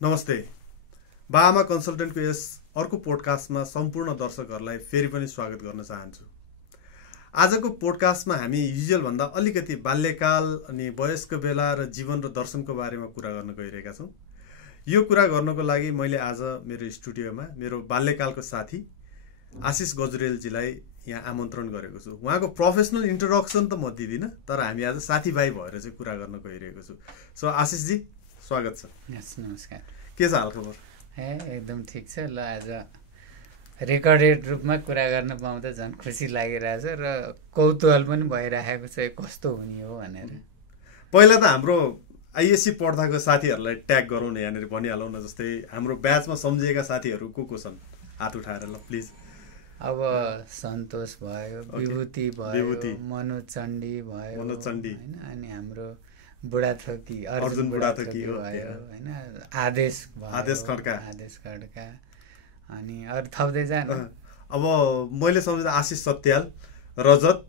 नमस्ते। बाआमा कन्सल्टेन्टको यस अर्को पोडकास्टमा सम्पूर्ण दर्शकहरूलाई फेरि पनि स्वागत गर्न चाहन्छु। आजको पोडकास्टमा हामी युजुअलभन्दा अलिकति बाल्यकाल अनि वयस्क बेला र जीवन र दर्शनको बारेमा कुरा गर्न गइरहेका छौँ। यो कुरा गर्नको लागि मैले आज मेरो स्टुडियोमा मेरो बाल्यकालको साथी आशिष गजुरेलजीलाई यहाँ आमन्त्रण गरेको छु। उहाँको प्रोफेसनल इन्ट्रोडक्सन त म दिदिनँ, तर हामी आज साथीभाइ भएर चाहिँ कुरा गर्न गइरहेको छु। सो आशिषजी, स्वागत छ। नमस्कार। के छ हालखबर? एकदम ठिक छ। ल, आज रेकर्डेड रूपमा कुरा गर्न पाउँदा झन् खुसी लागिरहेछ र कौतूहल पनि भइरहेको छ कस्तो हुने हो भनेर। पहिला त हाम्रो आइएससी पढ्दाको साथीहरूलाई ट्याग गरौँ न, यहाँनिर भनिहालौँ न। जस्तै हाम्रो ब्याचमा सम्झिएका साथीहरू को छन्? हात उठाएर ल प्लिज। अब सन्तोष भयो, विभूति भयो, मनोज चण्डी भयो, होइन, अनि हाम्रो बुढाथोकी अर्जुन बुढाथोकी भयो, होइन, आदेश खड्का, अनि अरू थप्दै जानु। अब मैले सम्झिँदा आशिष सत्याल, रजत,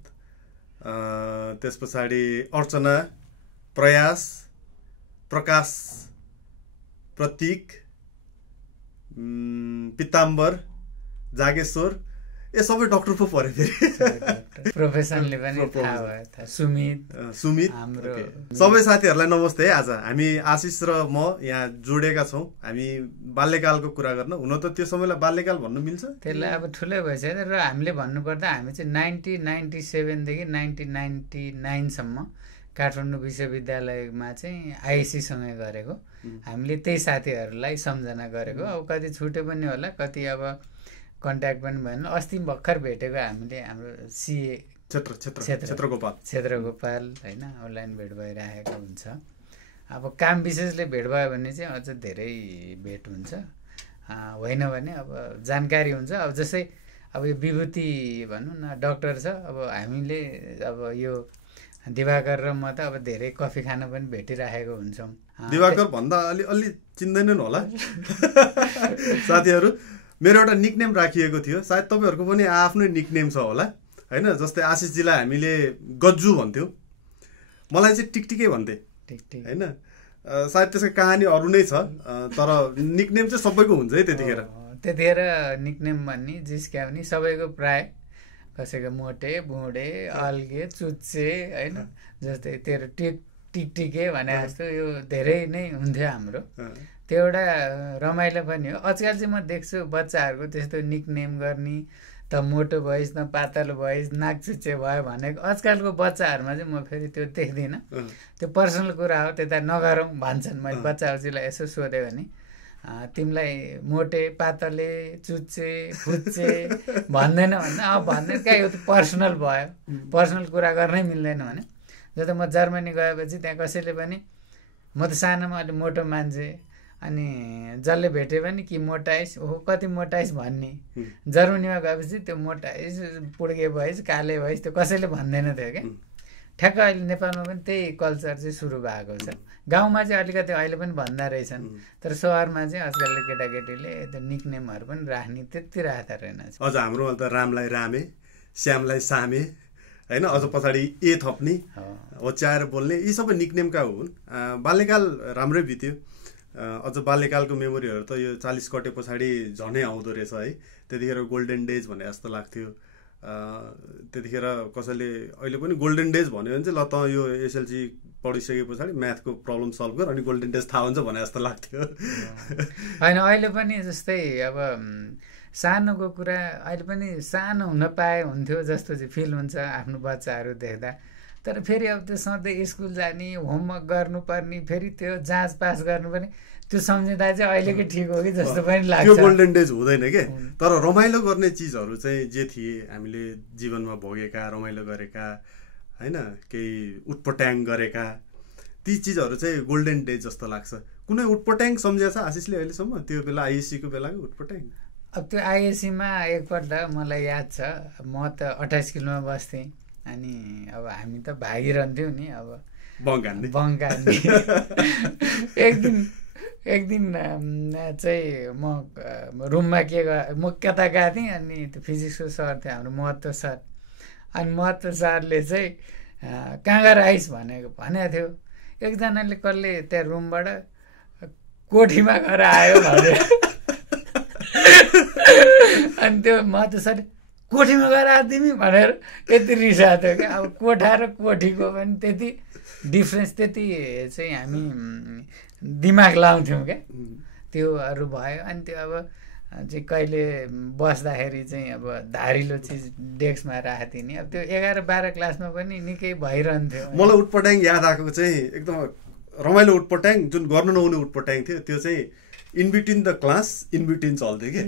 त्यस पछाडि अर्चना, प्रयास, प्रकाश, प्रतीक, पिताम्बर, जागेश्वर, ए सबै डक्टर पो परे फेरि। प्रोफेसनले पनि थाहा भयो। सुमित हाम्रो सबै साथीहरूलाई नमस्ते। आज हामी आशिष र म यहाँ जोडेका छौँ हामी बाल्यकालको कुरा गर्न। हुन त त्यो समयलाई बाल्यकाल भन्नु मिल्छ? त्यसलाई अब ठुलै भइसक्यो र हामीले भन्नुपर्दा हामी चाहिँ 1997 देखि 1999सम्म काठमाडौँ विश्वविद्यालयमा चाहिँ आइएससीसँगै गरेको। हामीले त्यही साथीहरूलाई सम्झना गरेको। अब कति छुट्यो पनि होला, कति अब कन्ट्याक्ट पनि भएन। अस्ति भर्खर भेटेको हामीले हाम्रो सिए क्षेत्रगोपाल, होइन, अनलाइन भेट भइरहेको हुन्छ। अब काम विशेषले भेट भयो भने चाहिँ अझ धेरै भेट हुन्छ, होइन भने अब जानकारी हुन्छ। अब जस्तै अब यो विभूति भनौँ न, डक्टर छ। अब हामीले अब यो दिवाकर र म त अब धेरै कफी खान पनि भेटिरहेको हुन्छौँ। दिवाकर भन्दा अलि चिन्दैनन् होला साथीहरू। मेरो एउटा निकनेम राखिएको थियो, सायद तपाईँहरूको पनि आफ्नै निकनेम छ होला, होइन? जस्तै आशिषजीलाई हामीले गज्जु भन्थ्यौँ, मलाई चाहिँ टिकटिकै भन्थे, होइन? सायद त्यसको कहानी अरू नै छ, तर निकनेम चाहिँ सबैको हुन्छ है त्यतिखेर निकनेम भन्ने जिस्क्याउने सबैको प्राय, कसैको मोटे, बुढे, अल्गे, चुच्चे, होइन, जस्तै तेरो टिकटिके भने जस्तो यो धेरै नै हुन्थ्यो हाम्रो। त्यो एउटा रमाइलो पनि हो। आजकल चाहिँ म देख्छु बच्चाहरूको त्यस्तो निकनेम गर्ने, त मोटो भइस् न पातलो भइस्, नाक चुच्चे भयो भनेको आजकलको बच्चाहरूमा चाहिँ म फेरि त्यो देख्दिनँ। त्यो पर्सनल कुरा हो, त्यता नगरौँ भन्छन्। मैले बच्चाहरूलाई यसो सोधेँ भने तिमीलाई मोटे, पातले, चुच्चे, फुच्चे भन्दैन भन्दा अब भन्दैन क्या, यो त पर्सनल भयो, पर्सनल कुरा गर्नै मिल्दैन भने। जस्तै म जर्मनी गएपछि त्यहाँ कसैले पनि म त सानोमा अलि मोटो मान्छे, अनि जसले भेट्यो भने कि मोटाइस, ओहो कति मोटाइस भन्ने। जर्मनीमा गएपछि त्यो मोटाइस, पुड्के भइस, काले भइस, त्यो कसैले भन्दैन थियो क्या। ठ्याक्क अहिले नेपालमा पनि त्यही कल्चर चाहिँ सुरु भएको छ। गाउँमा चाहिँ अलिकति अहिले पनि भन्दा रहेछन्, तर सहरमा चाहिँ आजकलको केटाकेटीले त्यो निकनेमहरू पनि राख्ने त्यति राख्दा रहेनछ। अझ हाम्रोमा त रामलाई रामे, श्यामलाई सामे, होइन, अझ पछाडि ए थप्ने, ओच्याएर बोल्ने, यी सबै निकनेमका हुन्। बाल्यकाल राम्रै बित्यो। अझ बाल्यकालको मेमोरीहरू त यो 40 कटे पछाडि झनै आउँदो रहेछ है। त्यतिखेर गोल्डन डेज भने जस्तो लाग्थ्यो। त्यतिखेर कसैले अहिले पनि गोल्डन डेज भन्यो भने चाहिँ ल त यो एसएलसी पढिसके पछाडि म्याथको प्रब्लम सल्भ गर अनि गोल्डन डेज थाहा हुन्छ भने जस्तो लाग्थ्यो। होइन, अहिले पनि जस्तै अब सानोको कुरा अहिले पनि सानो हुन पाए हुन्थ्यो जस्तो चाहिँ फिल हुन्छ आफ्नो बच्चाहरू देख्दा। तर फेरि अब त्यो सधैँ स्कुल जाने, होमवर्क गर्नुपर्ने, फेरि त्यो जाँच पास गर्नुपर्ने, त्यो सम्झिँदा चाहिँ अहिलेकै ठिक हो कि जस्तो पनि लाग्छ। त्यो गोल्डन डेज हुँदैन के। तर रमाइलो गर्ने चिजहरू चाहिँ जे थिए हामीले जीवनमा भोगेका, रमाइलो गरेका, होइन, केही उटपट्याङ गरेका, ती चिजहरू चाहिँ गोल्डन डेज जस्तो लाग्छ। कुनै उटपट्याङ सम्झेको छ आशिषले अहिलेसम्म? त्यो बेला आइएससीको बेलाको उटपट्याङ? अब त्यो आइएससीमा एकपल्ट मलाई याद छ, म त 28 किलोमा बस्थेँ, अनि अब हामी त भागिरहन्थ्यौँ नि, अब बङ्क हान्ने। एक दिन चाहिँ म रुममा म कता गएको थिएँ, अनि त्यो फिजिक्सको सर थियो हाम्रो, महत्त्व सर। अनि महत्त्व सरले चाहिँ कहाँ गएर आइस भनेको थियो। एकजनाले कसले त्यहाँ रुमबाट कोठीमा गएर आयो भनेर अनि त्यो म त सर कोठीमा गएर आयो तिमी भनेर यति रिसाएको थियो क्या। अब कोठा र कोठीको पनि त्यति डिफ्रेन्स त्यति चाहिँ हामी दिमाग लाउँथ्यौँ क्या, त्योहरू भयो। अनि त्यो अब चाहिँ कहिले बस्दाखेरि चाहिँ अब धारिलो चिज डेस्कमा राखेको थिएँ नि, अब त्यो 11-12 क्लासमा पनि निकै भइरहन्थ्यो। मलाई उटपटाङ याद आएको चाहिँ एकदम रमाइलो उटपटाङ, जुन गर्नु नहुने उटपटाङ थियो, त्यो चाहिँ in between the class in between चल्थ्यो कि।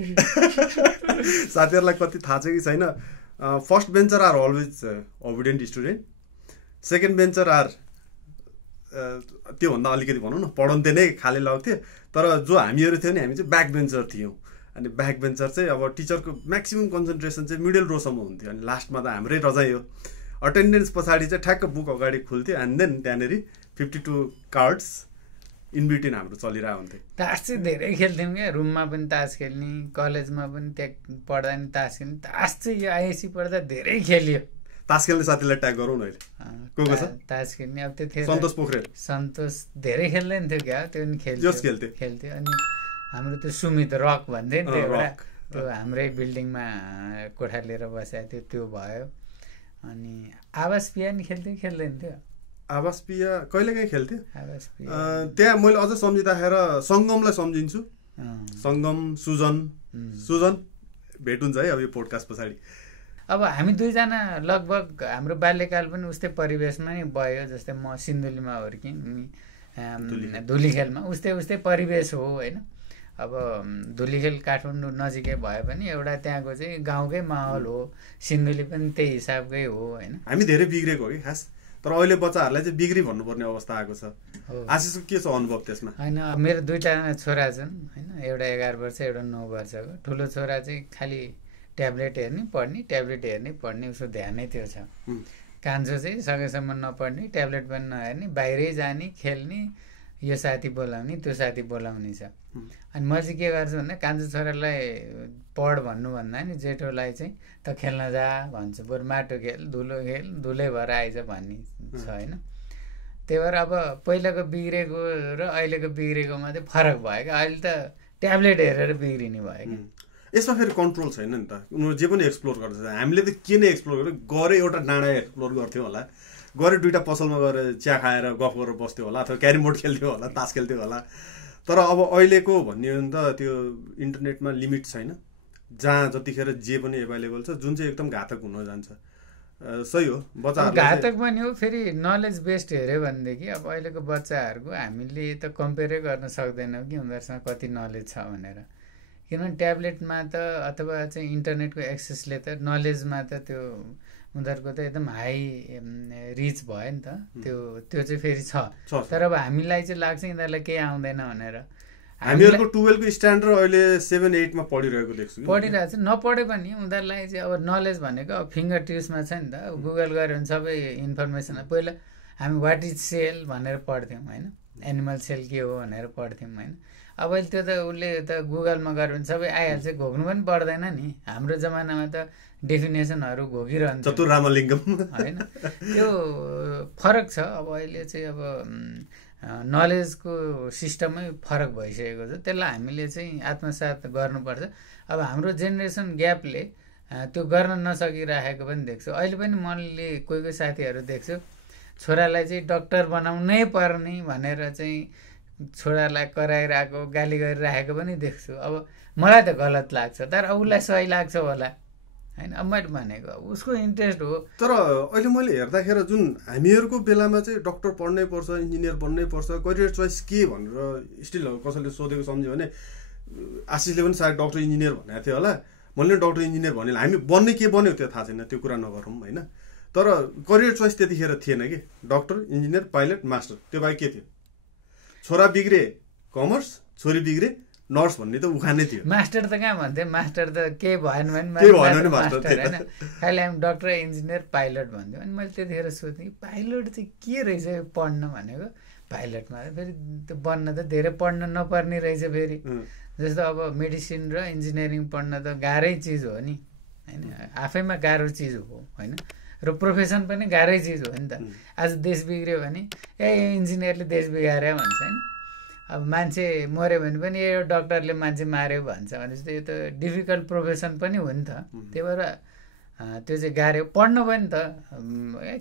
साथीहरूलाई कति थाहा छ कि छैन, first bencher are always obedient student, second bencher are त्योभन्दा अलिकति भनौँ न पढन्ते नै खाले लाग्थ्यो। तर जो हामीहरू थियो नि, हामी चाहिँ ब्याक बेन्चर थियौँ। अनि ब्याक बेन्चर चाहिँ अब टिचरको म्याक्सिमम् कन्सन्ट्रेसन चाहिँ मिडल रोसम्म हुन्थ्यो। अनि लास्टमा त हाम्रै रजाइ हो, अटेन्डेन्स पछाडि चाहिँ ठ्याक्क बुक अगाडि खुल्थ्यो। एन्ड देन त्यहाँनिर 52 कार्ड्स इन बिट्विन हाम्रो चलिरहेको हुन्थ्यो। तास चाहिँ धेरै खेल्थ्यौँ क्या, रुममा पनि तास खेल्ने, कलेजमा पनि त्यहाँ पढ्दा नि तास खेल्ने। तास चाहिँ यो आइएससी पढ्दा धेरै खेलियो। तास खेल्ने साथीलाई ट्याग गरौँ न अहिले, को को छ तास खेल्ने? अब त्यो थियो सन्तोष पोखरेल। सन्तोष धेरै खेल्दैन थियो क्या, त्यो पनि खेल्थ्यो। अनि हाम्रो त्यो सुमित रक भन्थ्यो नि, त्यो हाम्रै बिल्डिङमा कोठा लिएर बसेको थियो, त्यो भयो। अनि आवास पिया नि खेल्थ्यो खेल्दैन थियो? आवास पिया कहिलेकाहीँ खेल्थ्यो। आवास पिया त्यहाँ मैले अझ सम्झिँदाखेरि सङ्गमलाई सम्झिन्छु। सङ्गम, सुजन भेट हुन्छ है अब यो पोडकास्ट पछाडि। अब हामी दुईजना लगभग हाम्रो बाल्यकाल पनि उस्तै परिवेशमा नै भयो। जस्तै म सिन्धुलीमा हुर्केँ, धुलीखेलमा उस्तै परिवेश हो होइन। अब धुलीखेल काठमाडौँ नजिकै भए पनि एउटा त्यहाँको चाहिँ गाउँकै माहौल हो, सिन्धुली पनि त्यही हिसाबकै हो होइन। हामी धेरै बिग्रेको हो कि खास, तर अहिले बच्चाहरूलाई चाहिँ बिग्री भन्नुपर्ने अवस्था आएको छ। आशिषको के छ अनुभव त्यसमा? होइन, मेरो दुईवटा छोरा छन् होइन, एउटा 11 वर्ष एउटा 9 वर्षको। ठुलो छोरा चाहिँ खालि ट्याब्लेट हेर्ने पढ्ने, ट्याब्लेट हेर्ने पढ्ने, उसको ध्यानै त्यो छ। कान्छो चाहिँ सकेसम्म नपढ्ने, ट्याब्लेट पनि नहेर्ने, बाहिरै जाने, खेल्ने, यो साथी बोलाउने त्यो साथी बोलाउने छ। अनि म चाहिँ के गर्छु भन्दा कान्छो छोरालाई पढ भन्नुभन्दा नि जेठोलाई चाहिँ त खेल्न जा भन्छु, बरु माटो खेल, धुलो खेल, धुलै भएर आइज भन्ने छ होइन। त्यही भएर अब पहिलाको बिग्रेको र अहिलेको बिग्रेकोमा चाहिँ फरक भयो क्या। अहिले त ट्याब्लेट हेरेर बिग्रिने भयो कि। यसमा फेरि कन्ट्रोल छैन नि त, उनीहरू जे पनि एक्सप्लोर गर्छ। हामीले त के नै एक्सप्लोर गरे, एउटा डाँडा एक्सप्लोर गर्थ्यौँ होला, गरे दुईवटा पसलमा गएर चिया खाएर गफ गरेर बस्थ्यो होला, अथवा क्यारम बोर्ड खेल्थ्यो होला, तास खेल्थ्यो होला। तर अब अहिलेको भन्ने हो नि त त्यो इन्टरनेटमा लिमिट छैन, जहाँ जतिखेर जे पनि एभाइलेबल छ, जुन चाहिँ एकदम घातक हुन जान्छ। सही हो, बच्चाहरू घातक पनि हो। फेरि नलेज बेस्ड हेऱ्यो भनेदेखि अब अहिलेको बच्चाहरूको हामीले त कम्पेयरै गर्न सक्दैनौँ कि उनीहरूसँग कति नलेज छ भनेर। किनभने ट्याब्लेटमा त अथवा चाहिँ इन्टरनेटको एक्सेसले त नलेजमा त त्यो उनीहरूको त एकदम हाई रिच भयो नि त, त्यो चाहिँ फेरि छ। तर अब हामीलाई चाहिँ लाग्छ यिनीहरूलाई केही आउँदैन भनेर। हामीहरूको 12 को स्ट्यान्डर्ड अहिले 7-8 मा पढिरहेको देख्छु। पढिरहेको छ, नपढे पनि उनीहरूलाई चाहिँ अब नलेज भनेको अब फिङ्गर टिप्समा छ नि त। गुगल गऱ्यो भने सबै इन्फर्मेसन। पहिला हामी वाट इज सेल भनेर पढ्थ्यौँ होइन, एनिमल सेल के हो भनेर पढ्थ्यौँ होइन। अब अहिले त्यो त उसले त गुगलमा गऱ्यो भने सबै आइहाल्छ, घोक्नु पनि पर्दैन नि। हाम्रो जमानामा त डेफिनेसनहरू घोकिरहन्छ चतुर रामलिङ्गम होइन। त्यो फरक छ। अब अहिले चाहिँ अब नलेजको सिस्टमै फरक भइसकेको छ, त्यसलाई हामीले चाहिँ आत्मसात गर्नुपर्छ। अब हाम्रो जेनेरेसन ग्यापले त्यो गर्न नसकिराखेको पनि देख्छु। अहिले पनि मैले कोही साथीहरू देख्छु, छोरालाई चाहिँ डक्टर बनाउनै पर्ने भनेर चाहिँ छोरालाई कराइरहेको, गाली गरिराखेको पनि देख्छु। अब मलाई त गलत लाग्छ, तर उसलाई सही लाग्छ होला होइन। अब मैले भनेको उसको इन्ट्रेस्ट हो। तर अहिले मैले हेर्दाखेरि जुन हामीहरूको बेलामा चाहिँ डक्टर पढ्नै पर्छ, इन्जिनियर बन्नै पर्छ, करियर चोइस के भनेर स्टिल कसैले सोधेको सम्झ्यो भने आशिषले पनि सायद डक्टर इन्जिनियर भनेको थियो होला, मैले डक्टर इन्जिनियर भने हामी बन्ने के बन्यो त्यो थाहा छैन, त्यो कुरा नगरौँ होइन। तर करियर चोइस त्यतिखेर थिएन कि, डक्टर इन्जिनियर पाइलट मास्टर, त्यो बाहेक के थियो? छोरा बिग्रे कमर्स, छोरी बिग्रे नर्स भन्ने त उखानै थियो। मास्टर त कहाँ भन्थ्यो, मास्टर त केही भएन भने मास्टर होइन, खालि हामी डक्टर इन्जिनियर पाइलट भन्थ्यौँ। अनि मैले त्यतिखेर सोध्थेँ पाइलट चाहिँ के रहेछ पढ्न भनेको। पाइलटमा फेरि त्यो बन्न त धेरै पढ्न नपर्ने रहेछ फेरि। जस्तो अब मेडिसिन र इन्जिनियरिङ पढ्न त गाह्रै चिज हो नि होइन, आफैमा गाह्रो चिज हो होइन। र प्रोफेसन पनि गाह्रै चिज हो नि त। आज देश बिग्रियो भने ए इन्जिनियरले देश बिगार्यो भन्छ होइन। अब मान्छे मऱ्यो भने पनि यो डक्टरले मान्छे मार्यो भन्छ भनेपछि यो त डिफिकल्ट प्रोफेसन पनि हो नि त। त्यही भएर त्यो चाहिँ गाह्रो पढ्नु पनि त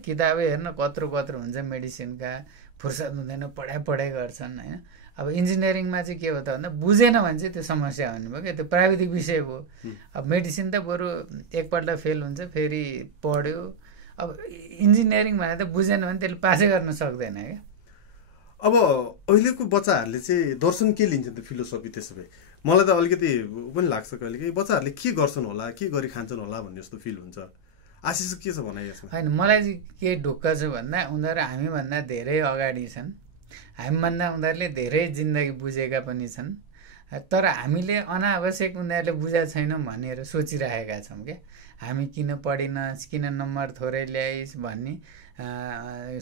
किताबै हेर्न कत्रो हुन्छ मेडिसिनका, फुर्सद हुँदैन, पढाइ गर्छन् होइन। अब इन्जिनियरिङमा चाहिँ के हो त भन्दा बुझेन भने चाहिँ त्यो समस्या हुनुभयो क्या, त्यो प्राविधिक विषय हो। अब मेडिसिन त बरु एकपल्ट फेल हुन्छ फेरि पढ्यो। अब इन्जिनियरिङ भने त बुझेन भने त्यसले पासै गर्न सक्दैन क्या। अब अहिलेको बच्चाहरूले चाहिँ दर्शन के लिन्छन् त फिलोसफी? त्यसो भए मलाई त अलिकति पनि लाग्छ कहिले कि बच्चाहरूले के गर्छन् होला, के गरी खान्छन् होला भन्ने जस्तो फिल हुन्छ। आशिष के छ भनाइ यसमा? होइन, मलाई चाहिँ के ढुक्क छ भन्दा उनीहरू हामीभन्दा धेरै अगाडि छन्, हामीभन्दा उनीहरूले धेरै जिन्दगी बुझेका पनि छन्। तर हामीले अनावश्यक उनीहरूले बुझेका छैनौँ भनेर सोचिरहेका छौँ क्या। हामी किन पढिनस्, किन नम्बर थोरै ल्याइस् भन्ने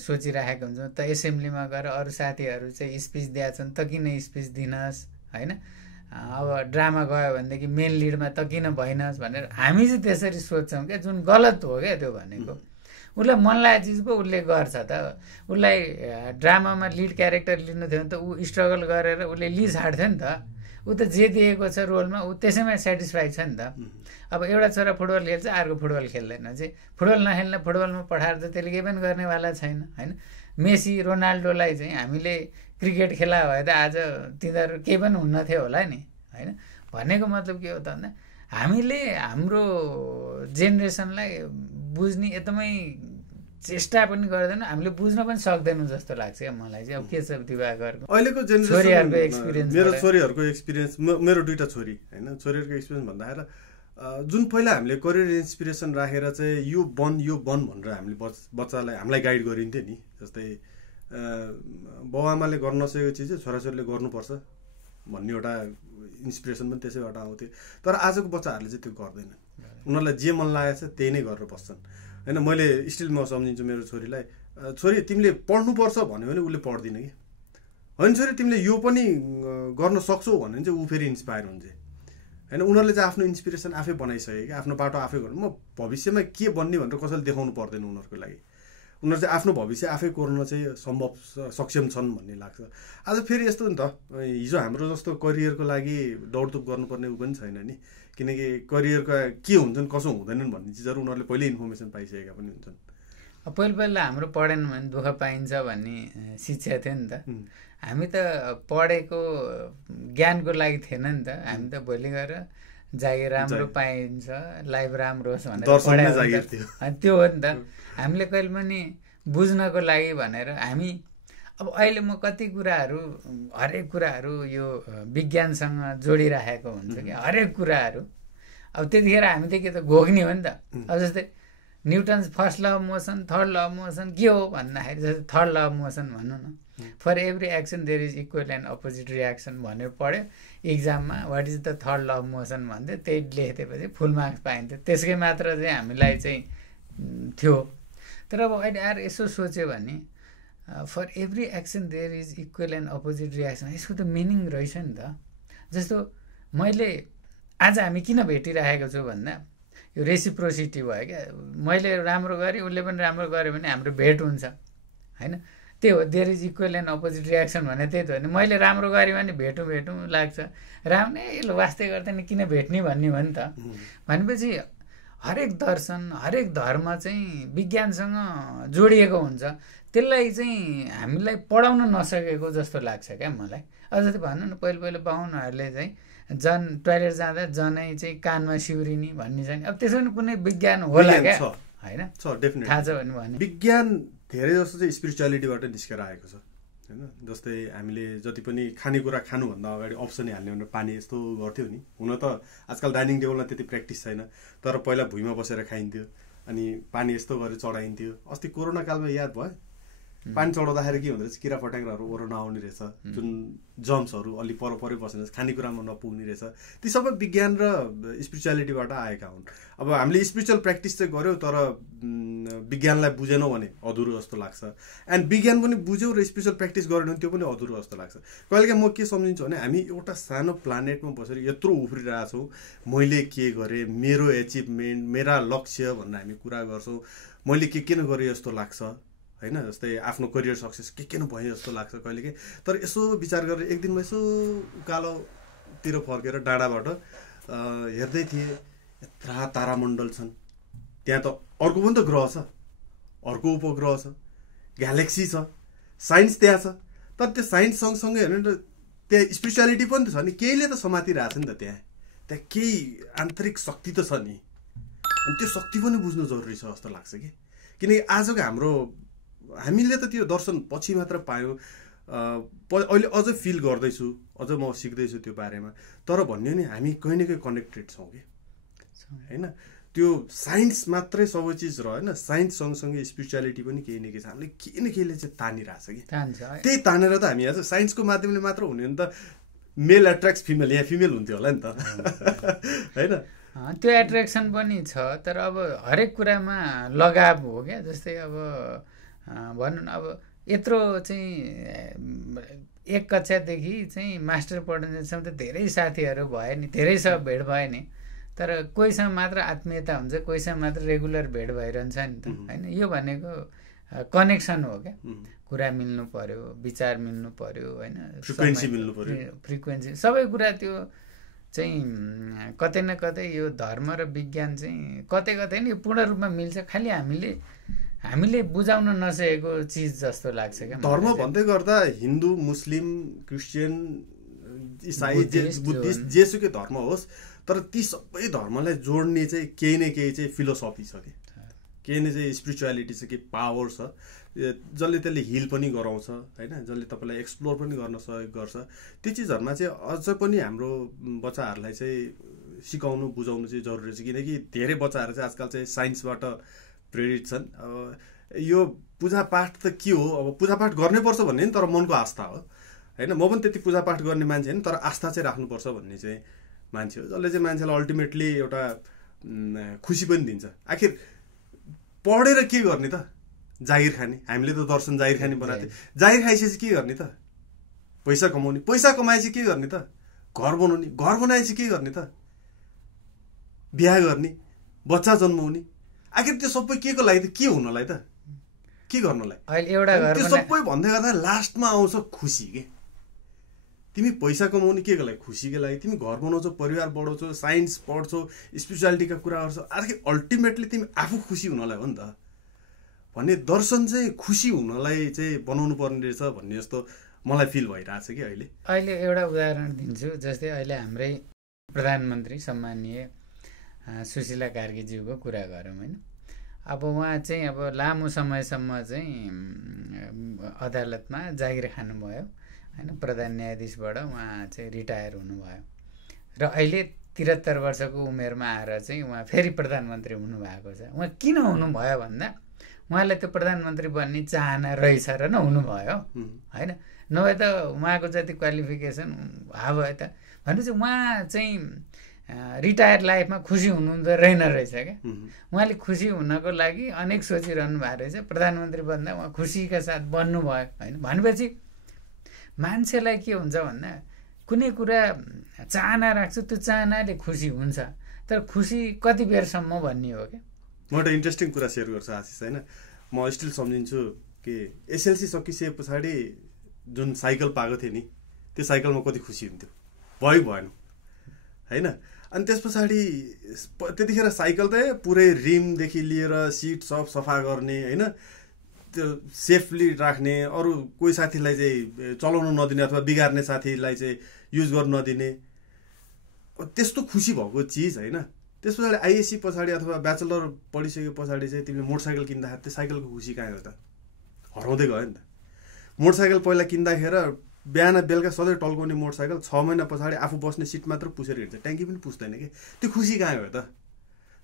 सोचिरहेको हुन्छौँ। त एसेम्ब्लीमा गएर अरू साथीहरू चाहिँ स्पिच दिएछन् त किन स्पिच दिनस् होइन। अब ड्रामा गयो भनेदेखि मेन लिडमा त किन भइनस् भनेर हामी चाहिँ त्यसरी सोध्छौँ क्या, जुन गलत हो क्या त्यो भनेको। उसलाई मन लागेको चिज पो उसले गर्छ त। उसलाई ड्रामामा लिड क्यारेक्टर लिनु थियो भने त ऊ स्ट्रगल गरेर उसले लिज हाड्थ्यो नि त। ऊ त जे दिएको छ रोलमा ऊ त्यसैमा सेटिस्फाइड छ नि त। अब एउटा छोरा फुटबल खेल्छ, अर्को फुटबल खेल्दैन चाहिँ फुटबल नखेल्न फुटबलमा पठाएर त त्यसले केही पनि गर्नेवाला छैन होइन। मेसी रोनाल्डोलाई चाहिँ हामीले क्रिकेट खेला भए त आज तिनीहरू केही पनि हुन्न थियो होला नि होइन। भनेको मतलब के हो त भन्दा हामीले हाम्रो जेनेरेसनलाई बुझ्ने एकदमै चेष्टा पनि गर्दैन, हामीले बुझ्न पनि सक्दैनौँ जस्तो लाग्छ क्या मलाई चाहिँ। अब के छ दिवाकरको अहिलेको छोरीहरूको एक्सपिरियन्स? मेरो छोरीहरूको एक्सपिरियन्स, मेरो दुईवटा छोरी होइन, छोरीहरूको एक्सपिरियन्स भन्दाखेरि जुन पहिला हामीले करियर इन्सपिरेसन राखेर चाहिँ यो बन भनेर हामीले बच्चालाई हामीलाई गाइड गरिन्थ्यो नि। जस्तै बाउआमाले गर्न नसकेको चिज चाहिँ छोराछोरीले गर्नुपर्छ भन्ने एउटा इन्सपिरेसन पनि त्यसैबाट आउँथ्यो। तर आजको बच्चाहरूले चाहिँ त्यो गर्दैनन्। उनीहरूलाई जे मन लागेको छ त्यही नै गरेर बस्छन् होइन। मैले स्टिल म सम्झिन्छु मेरो छोरीलाई, छोरी तिमीले पढ्नुपर्छ भन्यो भने उसले पढ्दिनँ कि, होइन छोरी तिमीले यो पनि गर्न सक्छौ भन्यो भने चाहिँ ऊ फेरि इन्सपायर हुन्छ होइन। उनीहरूले चाहिँ आफ्नो इन्सपिरेसन आफै बनाइसके कि आफ्नो बाटो आफै गर्नु। म भविष्यमा के बन्ने भनेर कसैले देखाउनु पर्दैन उनीहरूको लागि। उनीहरू चाहिँ आफ्नो भविष्य आफै कोर्न चाहिँ सक्षम छन् भन्ने लाग्छ। आज फेरि यस्तो नि त, हिजो हाम्रो जस्तो करियरको लागि दौडधुप गर्नुपर्ने ऊ पनि छैन नि, किनकि करियरका के हुन्छन् कसो हुँदैनन् भन्ने चिजहरू उनीहरूले पहिल्यै इन्फर्मेसन पाइसकेका पनि हुन्छन्। पहिला हाम्रो पढेन भने दुःख पाइन्छ भन्ने शिक्षा थियो नि त। हामी त पढेको ज्ञानको लागि थिएन नि त। हामी त भोलि गएर जागिर राम्रो पाइन्छ, लाइफ राम्रो होस् भनेर पढाएको त्यो हो नि त। हामीले कहिले पनि बुझ्नको लागि भनेर हामी अब अहिले म कति कुराहरू हरेक कुराहरू यो विज्ञानसँग जोडिराखेको हुन्छ कि हरेक कुराहरू। अब त्यतिखेर हामी त के त घोक्ने हो नि त। अब जस्तै Newton's first law of motion, third law of motion के हो भन्दाखेरि जस्तै थर्ड ल अफ मोसन भनौँ न, for every action there is equal and opposite reaction भनेर पढ्यो इक्जाममा। What is the third law of motion भन्थ्यो, त्यही लेखिदिएपछि फुल मार्क्स पाइन्थ्यो। त्यसकै मात्र चाहिँ हामीलाई चाहिँ थियो। तर अब अहिले आएर यसो सोच्यो भने for every action there is equal and opposite reaction, यसको त मिनिङ रहेछ नि त। जस्तो मैले आज हामी किन भेटिरहेको छु भन्दा यो रेसिप्रोसिटी भयो क्या। मैले राम्रो गरेँ उसले पनि राम्रो गर्यो भने हाम्रो भेट हुन्छ होइन। त्यही हो there is equal and opposite reaction भने त्यही त हो नि। मैले राम्रो गरेँ भने भेटौँ लाग्छ, राम्रो यसले वास्तै गर्दैन किन भेट्ने भन्ने हो नि त। भनेपछि हरेक दर्शन हरेक धर्म चाहिँ विज्ञानसँग जोडिएको हुन्छ। त्यसलाई चाहिँ हामीलाई पढाउन नसकेको जस्तो लाग्छ क्या मलाई। अझ त भन्नु न पहिला बाहुनहरूले चाहिँ टोइलेट जाँदा जनै चाहिँ कानमा सिउरिने भन्ने चाहिँ अब त्यसो पनि कुनै विज्ञान होला क्या होइन। थाहा छ भने विज्ञान धेरै जस्तो चाहिँ स्पिरिचुअलिटीबाट निस्केर आएको छ होइन। जस्तै हामीले जति पनि खानेकुरा खानुभन्दा अगाडि अप्सनै हाल्ने भनेर पानी यस्तो गर्थ्यो नि। हुन त आजकल डाइनिङ टेबलमा त्यति प्र्याक्टिस छैन, तर पहिला भुइँमा बसेर खाइन्थ्यो अनि पानी यस्तो गरेर चढाइन्थ्यो। अस्ति कोरोना कालमा याद भयो पानी चढाउँदाखेरि के हुँदो रहेछ, किरा फट्याङ्ग्राहरू ओरो नआउने रहेछ, जुन जम्सहरू अलि परै बस्ने रहेछ, खानेकुरामा नपुग्ने रहेछ। ती सबै विज्ञान र स्पिरिचुअलिटीबाट आएका हुन्। अब हामीले स्पिरिचुअल प्र्याक्टिस चाहिँ गऱ्यौँ तर विज्ञानलाई बुझेनौँ भने अधुरो जस्तो लाग्छ। एन्ड विज्ञान पनि बुझ्यौँ र स्पिरिचुअल प्र्याक्टिस गरेन भने त्यो पनि अधुरो जस्तो लाग्छ। कहिलेकाहीँ म के सम्झिन्छु भने हामी एउटा सानो प्लानेटमा बसेर यत्रो उफ्रिरहेछौँ, मैले के गरेँ, मेरो एचिभमेन्ट, मेरा लक्ष्य भनेर हामी कुरा गर्छौँ। मैले के किन गरेँ जस्तो लाग्छ होइन, जस्तै आफ्नो करियर सक्सेस के न भयो जस्तो लाग्छ कहिले के। तर यसो विचार गरेर एक दिन म यसो उकालोतिर फर्केर डाँडाबाट हेर्दै थिएँ, यत्रा तारामण्डल छन्, त्यहाँ त अर्को पनि त ग्रह छ, अर्को उपग्रह छ, ग्यालेक्सी छ, साइन्स त्यहाँ छ। तर त्यो साइन्स सँगसँगै हेर्नु त त्यहाँ स्पिरिचुअलिटी पनि त छ नि, केहीले त समातिरहेको छ नि त, त्यहाँ केही आन्तरिक शक्ति त छ नि। अनि त्यो शक्ति पनि बुझ्नु जरुरी छ जस्तो लाग्छ कि। किनकि आजको हामीले त त्यो दर्शन पछि मात्र पायौँ, अहिले अझ फिल गर्दैछु, अझ म सिक्दैछु त्यो बारेमा। तर भन्यो नि हामी कहीँ न कहीँ कनेक्टेड छौँ कि, होइन। त्यो साइन्स मात्रै सबै चिज रहेन, साइन्स सँगसँगै स्पिरिचुअलिटी पनि केही न केही छ, हामीले केही न केहीले चाहिँ तानिरहेछ कि। त्यही तानेर त हामी आज साइन्सको माध्यमले मात्र हुने नि त, मेल एट्र्याक्ट्स फिमेल, यहाँ फिमेल हुन्थ्यो होला नि त, होइन। त्यो एट्र्याक्सन पनि छ, तर अब हरेक कुरामा लगाव हो क्या। जस्तै अब भनौँ न, अब यत्रो चाहिँ 1 कक्षादेखि चाहिँ मास्टर पढ्नेसम्म त धेरै साथीहरू भयो नि, धेरैसँग भेट भयो नि। तर कोहीसँग मात्र आत्मीयता हुन्छ, कोहीसँग मात्र रेगुलर भेट भइरहन्छ नि त, होइन। यो भनेको कनेक्सन हो क्या। कुरा मिल्नु पर्यो, विचार मिल्नु पर्यो, होइन, फ्रिक्वेन्सी मिल्नु पर्यो, फ्रिक्वेन्सी सबै कुरा त्यो चाहिँ कतै न कतै यो धर्म र विज्ञान चाहिँ कतै कतै नि पूर्ण रूपमा मिल्छ। खालि हामीले बुझाउन नसकेको चिज जस्तो लाग्छ क्या। धर्म भन्दै गर्दा हिन्दू, मुस्लिम, क्रिस्चियन, इसाई, बुद्धिस्ट, जेसुकै धर्म होस्, तर ती सबै धर्मलाई जोड्ने चाहिँ केही न केही चाहिँ फिलोसफी छ कि, केही न चाहिँ स्पिरिचुअलिटी छ कि, पावर छ, जसले त्यसले हिल पनि गराउँछ, होइन, जसले तपाईँलाई एक्सप्लोर पनि गर्न सहयोग गर्छ। त्यो चिजहरूमा चाहिँ अझ पनि हाम्रो बच्चाहरूलाई चाहिँ सिकाउनु बुझाउनु चाहिँ जरुरी छ। किनकि धेरै बच्चाहरू चाहिँ आजकल चाहिँ साइन्सबाट प्रेरित छन्। अब यो पूजापाठ त के हो, अब पूजापाठ गर्नैपर्छ भन्ने नि, तर मनको आस्था हो, होइन। म पनि त्यति पूजापाठ गर्ने मान्छे होइन, तर आस्था चाहिँ राख्नुपर्छ भन्ने चाहिँ मान्छे हो, जसले चाहिँ मान्छेलाई अल्टिमेटली एउटा खुसी पनि दिन्छ। आखिर पढेर के गर्ने त, जागिर खाने, हामीले त दर्शन जागिर खाने बनाएको थियो, जागिर खाइसकेपछि के गर्ने त, पैसा कमाउने, पैसा कमाएपछि के गर्ने त, घर बनाउने, घर बनाएपछि के गर्ने त, बिहा गर्ने, बच्चा जन्माउने। आखिर त्यो सबै के को लागि त, के हुनलाई त, के गर्नलाई? त्यो सबै भन्दै गर्दा लास्टमा आउँछ खुसी के। तिमी पैसा कमाउने के को लागि? खुसीको लागि। तिमी घर बनाउँछौ, परिवार बढाउँछौ, साइन्स पढ्छौ, स्पिरिचुअलिटीका कुरा गर्छौ, आखिर अल्टिमेटली तिमी आफू खुसी हुनलाई हो नि त। भन्ने दर्शन चाहिँ खुसी हुनलाई चाहिँ बनाउनु पर्ने रहेछ भन्ने जस्तो मलाई फिल भइरहेछ कि अहिले एउटा उदाहरण दिन्छु। जस्तै अहिले हाम्रै प्रधानमन्त्री सम्माननीय सुशीला कार्कीज्यूको कुरा गरौँ, होइन। अब उहाँ चाहिँ अब लामो समयसम्म चाहिँ अदालतमा जागिर खानुभयो, होइन। प्रधान न्यायाधीशबाट उहाँ चाहिँ रिटायर हुनुभयो र अहिले 73 वर्षको उमेरमा आएर चाहिँ उहाँ फेरि प्रधानमन्त्री हुनुभएको छ। उहाँ किन हुनुभयो भन्दा उहाँलाई त्यो प्रधानमन्त्री बन्ने चाहना रहेछ र नहुनुभयो, होइन। नभए त उहाँको जति क्वालिफिकेसन भयो त भनेपछि उहाँ चाहिँ रिटायर लाइफमा खुसी हुनुहुँदो रहेछ क्या। उहाँले खुसी हुनको लागि अनेक सोचिरहनु भएको रहेछ, प्रधानमन्त्री बन्दा उहाँ खुसीका साथ बन्नुभयो, होइन। भनेपछि मान्छेलाई के हुन्छ भन्दा कुनै कुरा चाहना राख्छ, त्यो चाहनाले खुसी हुन्छ, तर खुसी कति बेरसम्म भन्ने हो क्या। म एउटा इन्ट्रेस्टिङ कुरा सेयर गर्छु आशिष, होइन। म स्टिल सम्झिन्छु कि एसएलसी सकिसके पछाडि जुन साइकल पाएको थिएँ नि, त्यो साइकलमा कति खुसी हुन्थ्यो, भयो भएन, होइन। अनि त्यस पछाडि त्यतिखेर साइकल त पुरै रिमदेखि लिएर सिट सब सफा गर्ने, होइन, त्यो सेफली राख्ने, अरू कोही साथीलाई चाहिँ चलाउनु नदिने अथवा बिगार्ने साथीलाई चाहिँ युज गर्नु नदिने, त्यस्तो खुसी भएको चिज, होइन। त्यस पछाडि आइएससी पछाडि अथवा ब्याचलर पढिसके पछाडि चाहिँ तिमीले मोटरसाइकल किन्दाखेरि त्यो साइकलको खुसी कहाँ गयो त, हराउँदै गयो नि त। मोटरसाइकल पहिला किन्दाखेरि बिहान बेलुका सधैँ टल्काउने मोटरसाइकल 6 महिना पछाडि आफू बस्ने सिट मात्र पुसेर हिँड्छ, ट्याङ्की पनि पुस्दैन कि, त्यो खुसी कहाँ गयो त।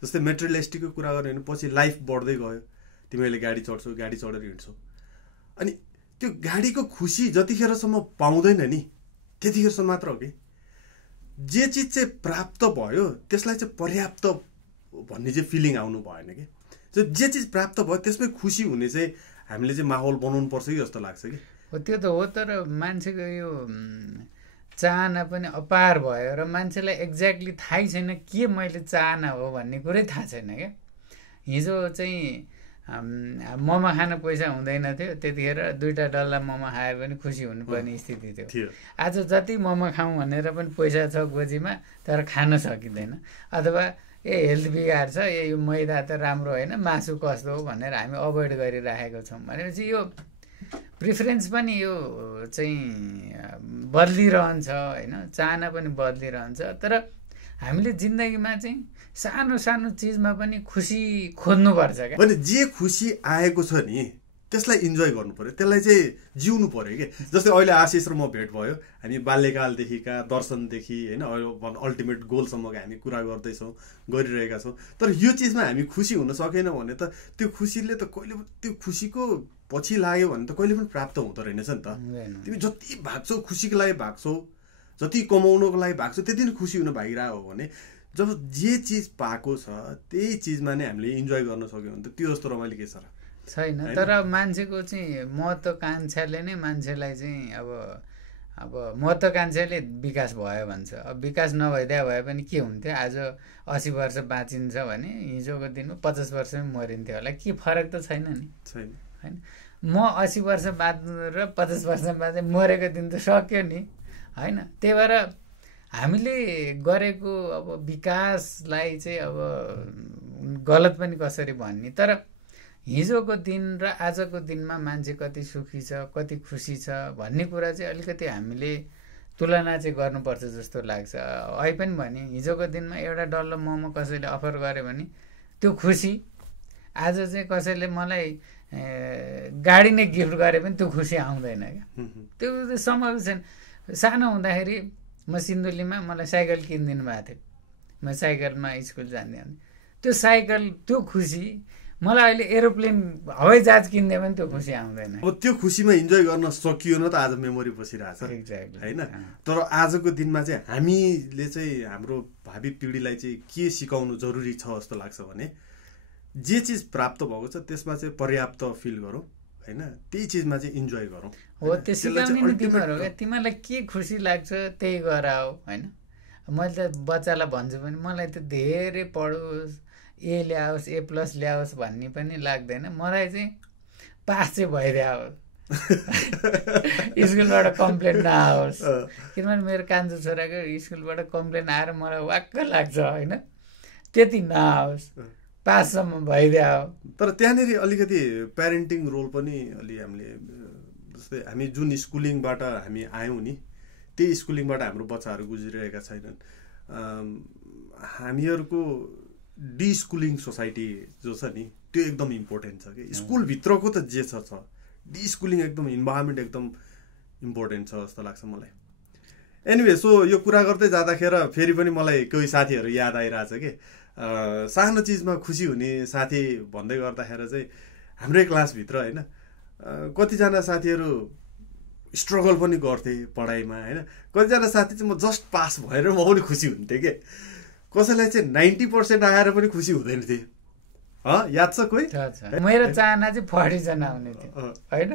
जस्तै मेटेरियलिस्टिकको कुरा गर्ने भने पछि लाइफ बढ्दै गयो, तिमीले गाडी चढ्छौ, गाडी चढेर हिँड्छौ, अनि त्यो गाडीको खुसी जतिखेरसम्म पाउँदैन नि त्यतिखेरसम्म मात्र हो कि। जे चिज चाहिँ प्राप्त भयो त्यसलाई चाहिँ पर्याप्त भन्ने चाहिँ फिलिङ आउनु भएन कि। जे चिज प्राप्त भयो त्यसमै खुसी हुने चाहिँ हामीले चाहिँ माहौल बनाउनु पर्छ कि जस्तो लाग्छ कि। हो त्यो त हो, तर मान्छेको यो चाहना पनि अपार भयो र मान्छेलाई एक्ज्याक्टली थाहै छैन के मैले चाहना हो भन्ने कुरै थाहा छैन क्या। हिजो चाहिँ मोमो खान पैसा हुँदैन थियो त्यतिखेर 2टा डल्ला मोमो खाए पनि खुसी हुनुपर्ने स्थिति थियो। आज जति मोमो खाउँ भनेर पनि पैसा छ गोजीमा तर खान सकिँदैन, अथवा हेल्थ बिगार्छ, यो मैदा त राम्रो होइन, मासु कस्तो हो भनेर हामी अभोइड गरिराखेको छौँ। भनेपछि यो प्रिफरेन्स पनि यो चाहिँ बदलिरहन्छ होइन, चाहना पनि बदलिरहन्छ। तर हामीले जिन्दगीमा चाहिँ सानो सानो चिजमा पनि खुसी खोज्नुपर्छ क्या। भने जे खुसी आएको छ नि त्यसलाई इन्जोय गर्नु पर्यो, त्यसलाई चाहिँ जिउनु पर्यो कि। जस्तै अहिले आशिष र म भेट भयो, हामी बाल्यकालदेखिका दर्शनदेखि होइन अल्टिमेट गोलसम्मका हामी कुरा गर्दैछौँ, गरिरहेका छौँ। तर यो चिजमा हामी खुसी हुन सकेनौँ भने त त्यो खुसीले त कहिले, त्यो खुसीको पछि लाग्यो भने त कहिले पनि प्राप्त हुँदो रहेनछ नि त। तिमी जति भाग्छौ खुसीको लागि भाग्छौ, जति कमाउनको लागि भाग्छौ, त्यति नै खुसी हुन भागिरहेको हो भने जब जे चिज पाएको छ त्यही चिजमा नै हामीले इन्जोय गर्न सक्यो भने त त्यो जस्तो रमाइलो के छ र? छैन। तर मान्छेको चाहिँ महत्त्वाकांक्षाले नै मान्छेलाई चाहिँ अब महत्त्वाकांक्षाले विकास भयो भन्छ। अब विकास नभइदिया भए पनि के हुन्थ्यो, आज 80 वर्ष बाँचिन्छ भने हिजोको दिनमा 50 वर्षमै मरिन्थ्यो होला, के फरक त छैन नि। छैन होइन, म 80 वर्ष बाँच्नु र 50 वर्ष बाँचे मरेको दिन त सक्यो नि होइन। त्यही भएर हामीले गरेको अब विकासलाई चाहिँ अब गलत पनि कसरी भन्ने, तर हिजोको दिन र आजको दिनमा मान्छे कति सुखी छ, कति खुसी छ भन्ने कुरा चाहिँ अलिकति हामीले तुलना चाहिँ गर्नुपर्छ जस्तो लाग्छ। अहिले पनि भने हिजोको दिनमा एउटा डल्लो मोमो कसैले अफर गर्यो भने त्यो खुसी, आज चाहिँ कसैले मलाई गाडी नै गिफ्ट गरे पनि त्यो खुसी आउँदैन क्या। त्यो सम्भव छैन। सानो हुँदाखेरि म सिन्धुलीमा मलाई साइकल किनिदिनु भएको थियो, म साइकलमा स्कुल जान्थेँ भने त्यो साइकल, त्यो खुसी मलाई अहिले एरोप्लेन हवाई जहाज किनिदियो भने त्यो खुसी आउँदैन। अब त्यो खुसीमा इन्जोय गर्न सकियो न त आज मेमोरी बसिरहेछ होइन। तर आजको दिनमा चाहिँ हामीले चाहिँ हाम्रो भावी पिँढीलाई चाहिँ के सिकाउनु जरुरी छ जस्तो लाग्छ भने जे चिज प्राप्त भएको छ त्यसमा चाहिँ पर्याप्त फिल गरौँ होइन, त्यही चिजमा चाहिँ इन्जोय गरौँ। हो, त्यो सिकाउने नि तिमीहरू हो क्या, तिमीलाई के खुसी लाग्छ त्यही गर होइन। मैले त बच्चालाई भन्छु पनि मलाई त धेरै पढोस्, ए ल्याओस्, A+ ल्याओस् भन्ने पनि लाग्दैन, मलाई चाहिँ पास चाहिँ भइदियोस्, स्कुलबाट कम्प्लेन नआओस्। किनभने मेरो कान्छो छोराको स्कुलबाट कम्प्लेन आएर मलाई वाक्क लाग्छ होइन, त्यति नआओस्, पाससम्म भइदियो। तर त्यहाँनिर अलिकति प्यारेन्टिङ रोल पनि अलि हामीले, जस्तै हामी जुन स्कुलिङबाट हामी आयौँ नि त्यही स्कुलिङबाट हाम्रो बच्चाहरू गुज्रिरहेका छैनन्। हामीहरूको डिस्कुलिङ सोसाइटी जो छ नि त्यो एकदम इम्पोर्टेन्ट छ कि। स्कुलभित्रको त जे छ डिस्कुलिङ एकदम इन्भाइरोमेन्ट एकदम इम्पोर्टेन्ट छ जस्तो लाग्छ मलाई। एनिवे, सो यो कुरा गर्दै जाँदाखेरि फेरि पनि मलाई कोही साथीहरू याद आइरहेछ कि सानो चिजमा खुसी हुने साथी भन्दै गर्दाखेरि चाहिँ हाम्रै क्लासभित्र होइन कतिजना साथीहरू स्ट्रगल पनि गर्थे पढाइमा होइन, कतिजना साथी चाहिँ म जस्ट पास भएर म पनि खुसी हुन्थेँ कि, कसैलाई चाहिँ 90% आएर पनि खुसी हुँदैन थिए। याद छ कोही? मेरो चाहना चाहिँ 40 जना आउने थियो होइन,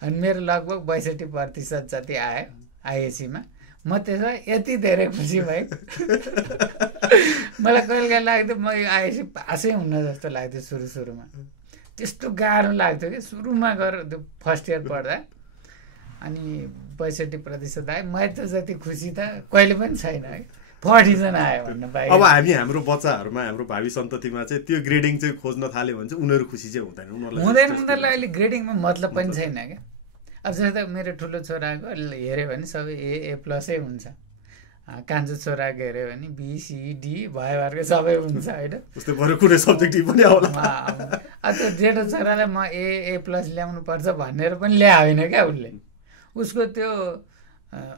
अनि मेरो लगभग 62% जति आयो आइएसीमा। म त्यसमा यति धेरै खुसी भएँ, मलाई कहिले काहीँ लाग्थ्यो म यो आइएसी पासै हुन जस्तो लाग्थ्यो। सुरुमा त्यस्तो गाह्रो लाग्थ्यो कि सुरुमा गएर त्यो फर्स्ट इयर पढ्दा, अनि 62% आयो। मैले त जति खुसी त कहिले पनि छैन है, 40 जना आयो भन्न पाएँ। अब हामी हाम्रो बच्चाहरूमा, हाम्रो भावी सन्ततिमा चाहिँ त्यो ग्रेडिङ चाहिँ खोज्न थाल्यो भने चाहिँ उनीहरू खुसी चाहिँ हुँदैन। उनीहरूलाई अहिले ग्रेडिङमा मतलब पनि छैन क्या। अब जस्तै मेरो ठुलो छोराको हेऱ्यो भने सबै A+ हुन्छ, कान्छो छोराको हेऱ्यो भने B, C, D भएभरको सबै हुन्छ होइन। उस्तै भएर कुनै सब्जेक्ट पनि आउला। त्यो जेठो छोरालाई म A+ ल्याउनु पर्छ भनेर पनि ल्याए होइन क्या उसले। उसको त्यो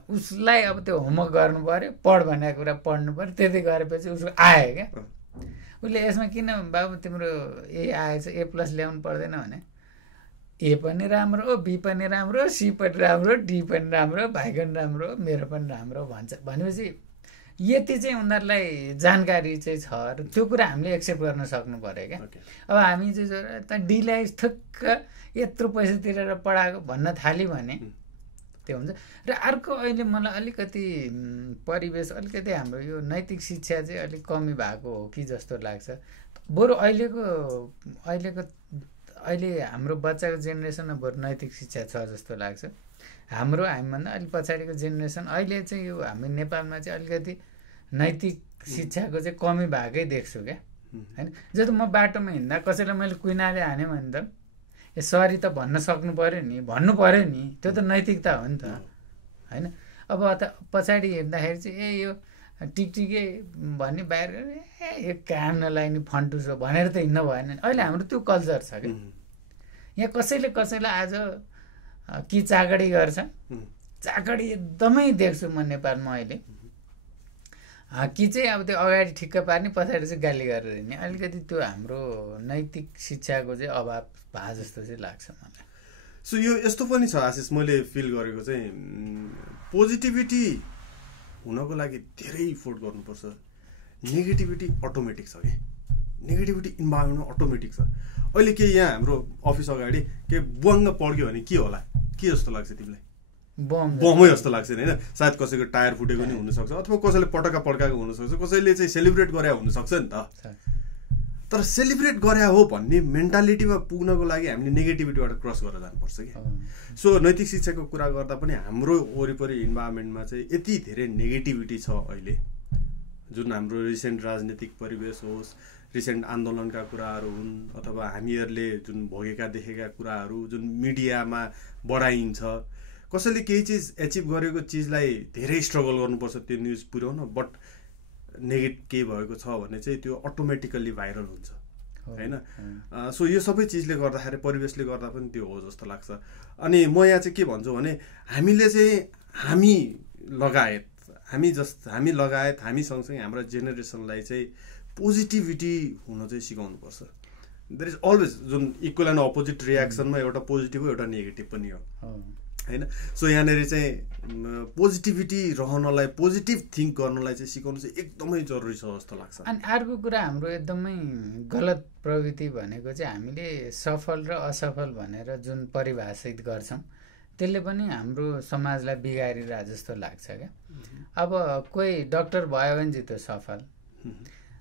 उसलाई अब त्यो होमवर्क गर्नु पर्यो, पढ भनेको कुरा पढ्नु पर्यो, त्यति गरेपछि उसको आयो क्या। उसले यसमा किन बाबु तिम्रो A आएछ, A+ ल्याउनु पर्दैन भने A पनि राम्रो हो, B पनि राम्रो हो, C पनि राम्रो, D पनि राम्रो, भाइको पनि राम्रो, मेरो पनि राम्रो भन्छ। भनेपछि यति चाहिँ उनीहरूलाई जानकारी चाहिँ छ र त्यो कुरा हामीले एक्सेप्ट गर्न सक्नु पर्यो क्या। अब हामी चाहिँ त D-लाई थुक्क यत्रो पैसा तिरेर पढाएको भन्न थाल्यो भने त्यो हुन्छ। र अर्को अहिले मलाई अलिकति परिवेश, अलिकति हाम्रो यो नैतिक शिक्षा चाहिँ अलिक कमी भएको हो कि जस्तो लाग्छ। बरु अहिलेको अहिले हाम्रो बच्चाको जेनेरेसनमा बरु नैतिक शिक्षा छ जस्तो लाग्छ। हामीभन्दा अलिक पछाडिको जेनेरेसन अहिले चाहिँ यो हामी नेपालमा चाहिँ अलिकति नैतिक शिक्षाको चाहिँ कमी भएकै देख्छु क्या होइन। जस्तो म बाटोमा हिँड्दा कसैलाई मैले कुइनाले हाने भने त सरी त भन्न सक्नु पर्यो नि, भन्नु पर्यो नि, त्यो त नैतिकता हो नि त होइन। अब पछाडि हेर्दाखेरि चाहिँ यो टिकटिके भन्ने बाहिर यो काम नलाग्ने फन्टुस हो भनेर त हिँड्नु भएन। अहिले हाम्रो त्यो कल्चर छ क्या। यहाँ कसैलाई आज कि चाकडी गर्छ, चाकडी एकदमै देख्छु म नेपालमा अहिले। कि चाहिँ अब त्यो अगाडि ठिक्क पार्ने पछाडि चाहिँ गाली गरेर हिँड्ने, अलिकति त्यो हाम्रो नैतिक शिक्षाको चाहिँ अभाव भए जस्तो चाहिँ लाग्छ मलाई। सो यो यस्तो पनि छ आशिष, मैले फिल गरेको चाहिँ पोजिटिभिटी हुनको लागि धेरै इफोर्ट गर्नुपर्छ। नेगेटिभिटी अटोमेटिक छ कि, नेगेटिभिटी इन्भाइरोमेन्टमा अटोमेटिक छ। अहिले के यहाँ हाम्रो अफिस अगाडि के बुवाङ्ग पड्क्यो भने के होला, के जस्तो लाग्छ तिमीलाई? बमै जस्तो लाग्छ नि होइन। सायद कसैको टायर फुटेको नि हुनसक्छ, अथवा कसैले पटक्का पड्काएको हुनसक्छ, कसैले चाहिँ सेलिब्रेट गरे हुनसक्छ नि त। तर सेलिब्रेट गरे हो भन्ने मेन्टालिटीमा पुग्नको लागि हामीले नेगेटिभिटीबाट क्रस गरेर जानुपर्छ कि। सो नैतिक शिक्षाको कुरा गर्दा पनि हाम्रो वरिपरि इन्भाइरोमेन्टमा चाहिँ यति धेरै नेगेटिभिटी छ अहिले, जुन हाम्रो रिसेन्ट राजनीतिक परिवेश होस्, रिसेन्ट आन्दोलनका कुराहरू हुन्, अथवा हामीहरूले जुन भोगेका देखेका कुराहरू जुन मिडियामा बढाइन्छ। कसैले केही चिज एचिभ गरेको चिजलाई धेरै स्ट्रगल गर्नुपर्छ त्यो न्युज पुर्याउन, बट नेगेटिभ केही भएको छ भने चाहिँ त्यो अटोमेटिकल्ली भाइरल हुन्छ होइन। सो यो सबै चिजले गर्दाखेरि, परिवेशले गर्दा पनि त्यो हो जस्तो लाग्छ। अनि म यहाँ चाहिँ के भन्छु भने हामीले चाहिँ हामी लगायत हामी सँगसँगै हाम्रो जेनेरेसनलाई चाहिँ पोजिटिभिटी हुन चाहिँ सिकाउनुपर्छ। देयर इज अलवेज जुन इक्वल एन्ड अपोजिट रियाक्सनमा एउटा पोजिटिभ हो एउटा नेगेटिभ पनि हो होइन। सो यहाँनिर चाहिँ पोजिटिभिटी रहनलाई, पोजिटिभ थिङ्क गर्नलाई चाहिँ सिकाउनु चाहिँ एकदमै जरुरी छ जस्तो लाग्छ। अनि अर्को कुरा हाम्रो एकदमै गलत प्रवृत्ति भनेको चाहिँ हामीले सफल र असफल भनेर जुन परिभाषित गर्छौँ त्यसले पनि हाम्रो समाजलाई बिगारिरहेको जस्तो लाग्छ क्या। अब कोही डक्टर भयो भने चाहिँ त्यो सफल,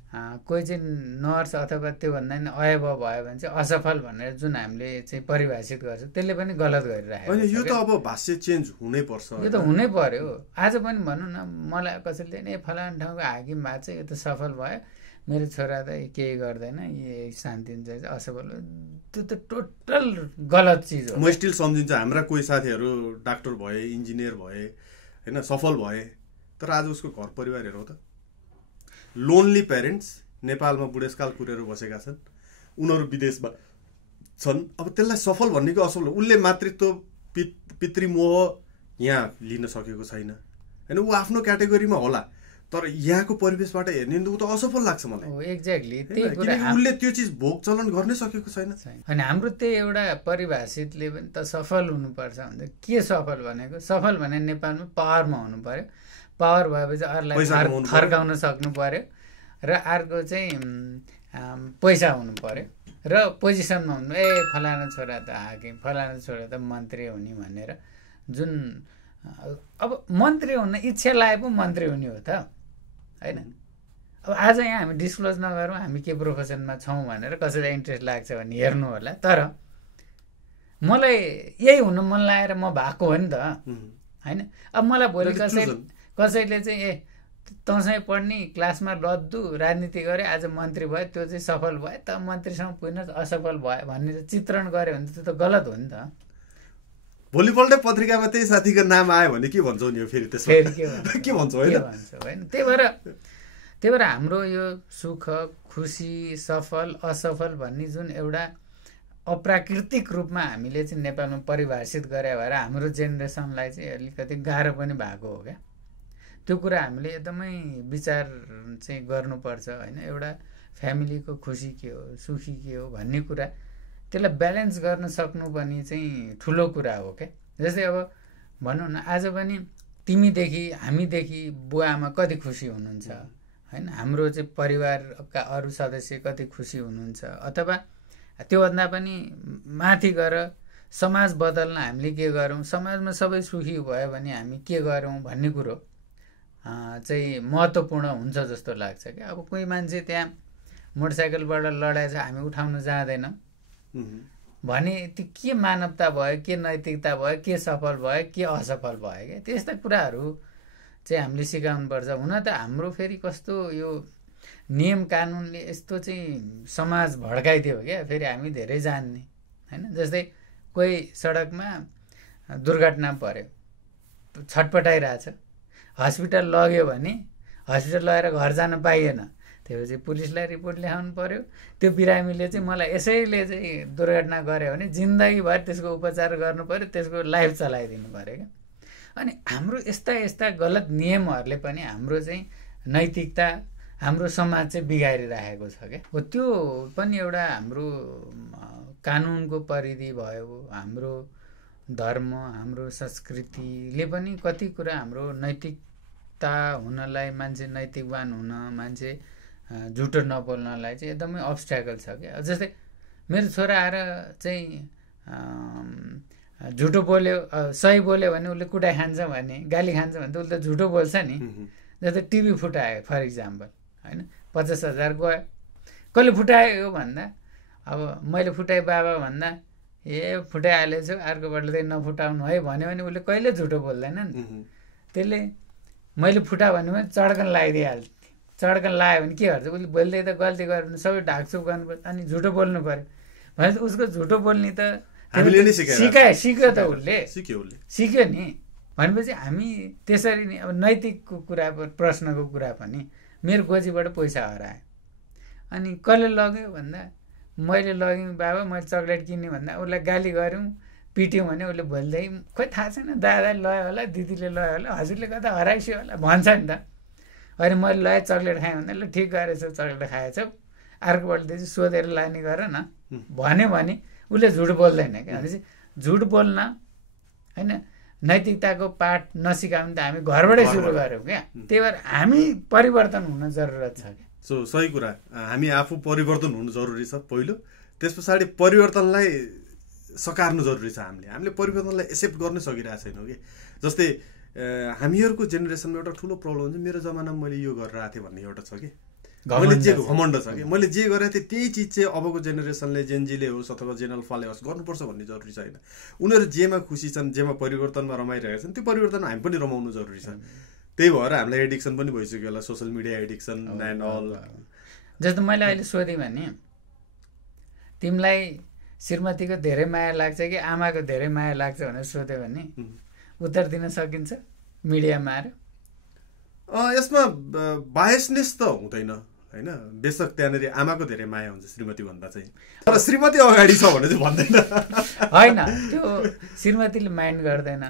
कोही चाहिँ नर्स अथवा त्योभन्दा नि अयब भयो भने चाहिँ असफल भनेर जुन हामीले चाहिँ परिभाषित गर्छ त्यसले पनि गलत गरिरहेको छ। यो त अब भाष्य चेन्ज हुनै पर्छ, यो त हुनै पर्यो। आज पनि भनौँ न, मलाई कसैले नि फलाना ठाउँको हाकिम भएको चाहिँ यो त सफल भयो, मेरो छोरा त केही गर्दैन, यही शान्ति चाहिँ असफल हो, त्यो त टोटल गलत चिज हो। म स्टिल सम्झिन्छु हाम्रा कोही साथीहरू डाक्टर भए, इन्जिनियर भए होइन, सफल भए, तर आज उसको घर परिवार हेरौँ त, लोनली प्यारेन्ट्स, नेपालमा बुढेसकाल कुरेर बसेका छन्, उनीहरू विदेशमा छन्। अब त्यसलाई सफल भन्नेको असफल, उसले मातृत्व पितृमोह यहाँ लिन सकेको छैन होइन। ऊ आफ्नो क्याटेगोरीमा होला, तर यहाँको परिवेशबाट हेर्ने ऊ त असफल लाग्छ मलाई। एक्ज्याक्टली त्यही कुरा, उसले त्यो चिज भोग चलन गर्नै सकेको छैन। अनि हाम्रो त्यही एउटा परिभाषितले पनि त सफल हुनुपर्छ भन्दा के सफल भनेको? सफल भने नेपालमा पावरमा हुनु पर्यो, पावर भएपछि अरूलाई फर्काउन सक्नु पर्यो, र अर्को चाहिँ पैसा हुनु पर्यो, र पोजिसनमा हुनु, फलाना छोरा त हाकिम, फलाना छोरा त मन्त्री हुने भनेर जुन। अब मन्त्री हुन इच्छा लागे पो मन्त्री हुने हो त होइन। अब आज यहाँ हामी डिस्क्लोज नगरौँ हामी के प्रोफेसनमा छौँ भनेर, कसैलाई इन्ट्रेस्ट लाग्छ भने हेर्नु होला, तर मलाई यही हुन मन लागेर म भएको हो नि त होइन। अब मलाई भोलि कसैले चाहिँ तँसँग पढ्ने क्लासमा लद्दु राजनीति गरे आज मन्त्री भयो, त्यो चाहिँ सफल भयो, त मन्त्रीसँग पुग्न असफल भयो भन्ने चित्रण गऱ्यो भने त्यो त गलत हो नि त। भोलिपल्टै पत्रिकामा त्यही साथीको नाम आयो भने के भन्छौ नि? फेरि त्यसमा के भन्छौ होइन। त्यही भएर हाम्रो यो सुख खुसी सफल असफल भन्ने जुन एउटा अप्राकृतिक रूपमा हामीले चाहिँ नेपालमा परिभाषित गरे भएर हाम्रो जेनेरेसनलाई चाहिँ अलिकति गाह्रो पनि भएको हो क्या। त्यो कुरा हामीले एकदमै विचार चाहिँ गर्नुपर्छ होइन। एउटा फ्यामिलीको खुसी के हो, सुखी के हो भन्ने कुरा, त्यसलाई ब्यालेन्स गर्न सक्नु पनि चाहिँ ठुलो कुरा हो क्या। जस्तै अब भनौँ न, आज पनि तिमीदेखि हामीदेखि बुवा आमा कति खुसी हुनुहुन्छ होइन, हाम्रो चाहिँ परिवारका अरू सदस्य कति खुसी हुनुहुन्छ, अथवा त्योभन्दा पनि माथि गएर समाज बदल्न हामीले के गरौँ, समाजमा सबै सुखी भयो भने हामी के गरौँ भन्ने कुरो चाहिँ महत्त्वपूर्ण हुन्छ जस्तो लाग्छ क्या। अब कोही मान्छे त्यहाँ मोटरसाइकलबाट लडाएछ, हामी उठाउन जाँदैनौँ, भने त्यो के मानवता भयो, के नैतिकता भयो, के सफल भयो, के असफल भयो क्या, त्यस्ता कुराहरू चाहिँ हामीले सिकाउनुपर्छ। हुन त हाम्रो फेरि कस्तो यो नियम कानुनले यस्तो चाहिँ समाज भड्काइदियो क्या, फेरि हामी धेरै जान्ने होइन। जस्तै कोही सडकमा दुर्घटना पर्यो, छटपटाइरहेछ, हस्पिटल लग्यो भने हस्पिटल लगेर घर जान पाइएन, त्यसपछि पुलिसलाई रिपोर्ट लेखाउनु पर्यो। त्यो बिरामीले चाहिँ मलाई यसैले चाहिँ दुर्घटना गऱ्यो भने जिन्दगीभर त्यसको उपचार गर्नु पर्यो, त्यसको लाइफ चलाइदिनु पर्यो क्या। अनि हाम्रो यस्ता यस्ता गलत नियमहरूले पनि हाम्रो चाहिँ नैतिकता, हाम्रो समाज चाहिँ बिगारिरहेको छ क्या। हो त्यो पनि एउटा हाम्रो कानुनको परिधि भयो, हाम्रो धर्म, हाम्रो संस्कृतिले पनि कति कुरा हाम्रो नैतिकता हुनलाई, मान्छे नैतिकवान हुन, मान्छे झुटो नबोल्नलाई चाहिँ एकदमै अब्स्ट्याकल छ क्या। जस्तै मेरो छोरा आएर चाहिँ झुटो बोल्यो, सही बोल्यो भने उसले कुटाइ खान्छ भने, गाली खान्छ भने त उसले त झुटो बोल्छ नि। जस्तै टिभी फुटायो फर इक्जाम्पल होइन, 50,000 गयो, कसले फुटायो भन्दा अब मैले फुटाएँ बाबा भन्दा फुटाइहालेछु, अर्कोपल्ट चाहिँ नफुटाउनु है भन्यो भने उसले कहिले झुटो बोल्दैन नि। त्यसले मैले फुटा भन्यो भने चड्कन लगाइदिइहाल्छ। चड्कन लगायो भने के गर्छ, उसले बोल्दै त गल्ती गर्यो भने सबै ढाकछुप गर्नुपर्छ, अनि झुटो बोल्नु पर्यो भने उसको झुटो बोल्ने त सिक्यो त, उसले सिक्यो नि। भनेपछि हामी त्यसरी नै अब नैतिकको कुरा, प्रश्नको कुरा पनि मेरो गोजीबाट पैसा हरायो, अनि कसले लग्यो भन्दा मैले लगेँ बाबा, मैले चक्लेट किन्ने भन्दा उसलाई गाली गऱ्यौँ, पिट्यौँ भने उसले बोल्दै खोइ थाहा छैन, दादाले लयो होला, दिदीले लयो होला, हजुरले गर्दा हराइस्यो होला भन्छ नि त। अनि मैले लगाएँ चक्लेट खाएँ भन्दा ल ठिक गरेछौ, चक्लेट खाएछौ, अर्कोपल्ट चाहिँ सोधेर लाने गर न भन्यो भने उसले झुट बोल्दैन क्या। भनेपछि झुट बोल्न होइन, नैतिकताको पाठ नसिकाउनु त हामी घरबाटै सुरु गऱ्यौँ क्या। त्यही भएर हामी परिवर्तन हुन जरुरत छ क्या। सही कुरा, हामी आफू परिवर्तन हुनु जरुरी छ पहिलो, त्यस पछाडि परिवर्तनलाई सकार्नु जरुरी छ। हामीले परिवर्तनलाई एक्सेप्ट गर्नै सकिरहेको छैनौँ कि। जस्तै हामीहरूको जेनेरेसनमा एउटा ठुलो प्रब्लम हुन्छ, मेरो जमानामा मैले यो गरेर आएको थिएँ भन्ने एउटा छ कि, मैले जे घमण्ड छ कि, मैले जे गरेको थिएँ त्यही चिज चाहिँ अबको जेनेरेसनले, जेनजीले होस् अथवा जेन अल्फाले होस् गर्नुपर्छ भन्ने जरुरी छैन। उनीहरू जेमा खुसी छन्, जेमा परिवर्तनमा रमाइरहेका छन्, त्यो परिवर्तनमा हामी पनि रमाउनु जरुरी छ। त्यही भएर हामीलाई एडिक्सन पनि भइसक्यो होला, social media addiction and all. जस्तो मैले अहिले सोधेँ भने तिमीलाई श्रीमतीको धेरै माया लाग्छ कि आमाको धेरै माया लाग्छ भनेर सोध्यो भने उत्तर दिन सकिन्छ मिडियामा आएर? यसमा बायसनेस त हुँदैन होइन, बेसक त्यहाँनिर आमाको धेरै माया हुन्छ श्रीमती भन्दा चाहिँ, तर श्रीमती अगाडि छ भने चाहिँ भन्दैन होइन, त्यो श्रीमतीले माइन्ड गर्दैन।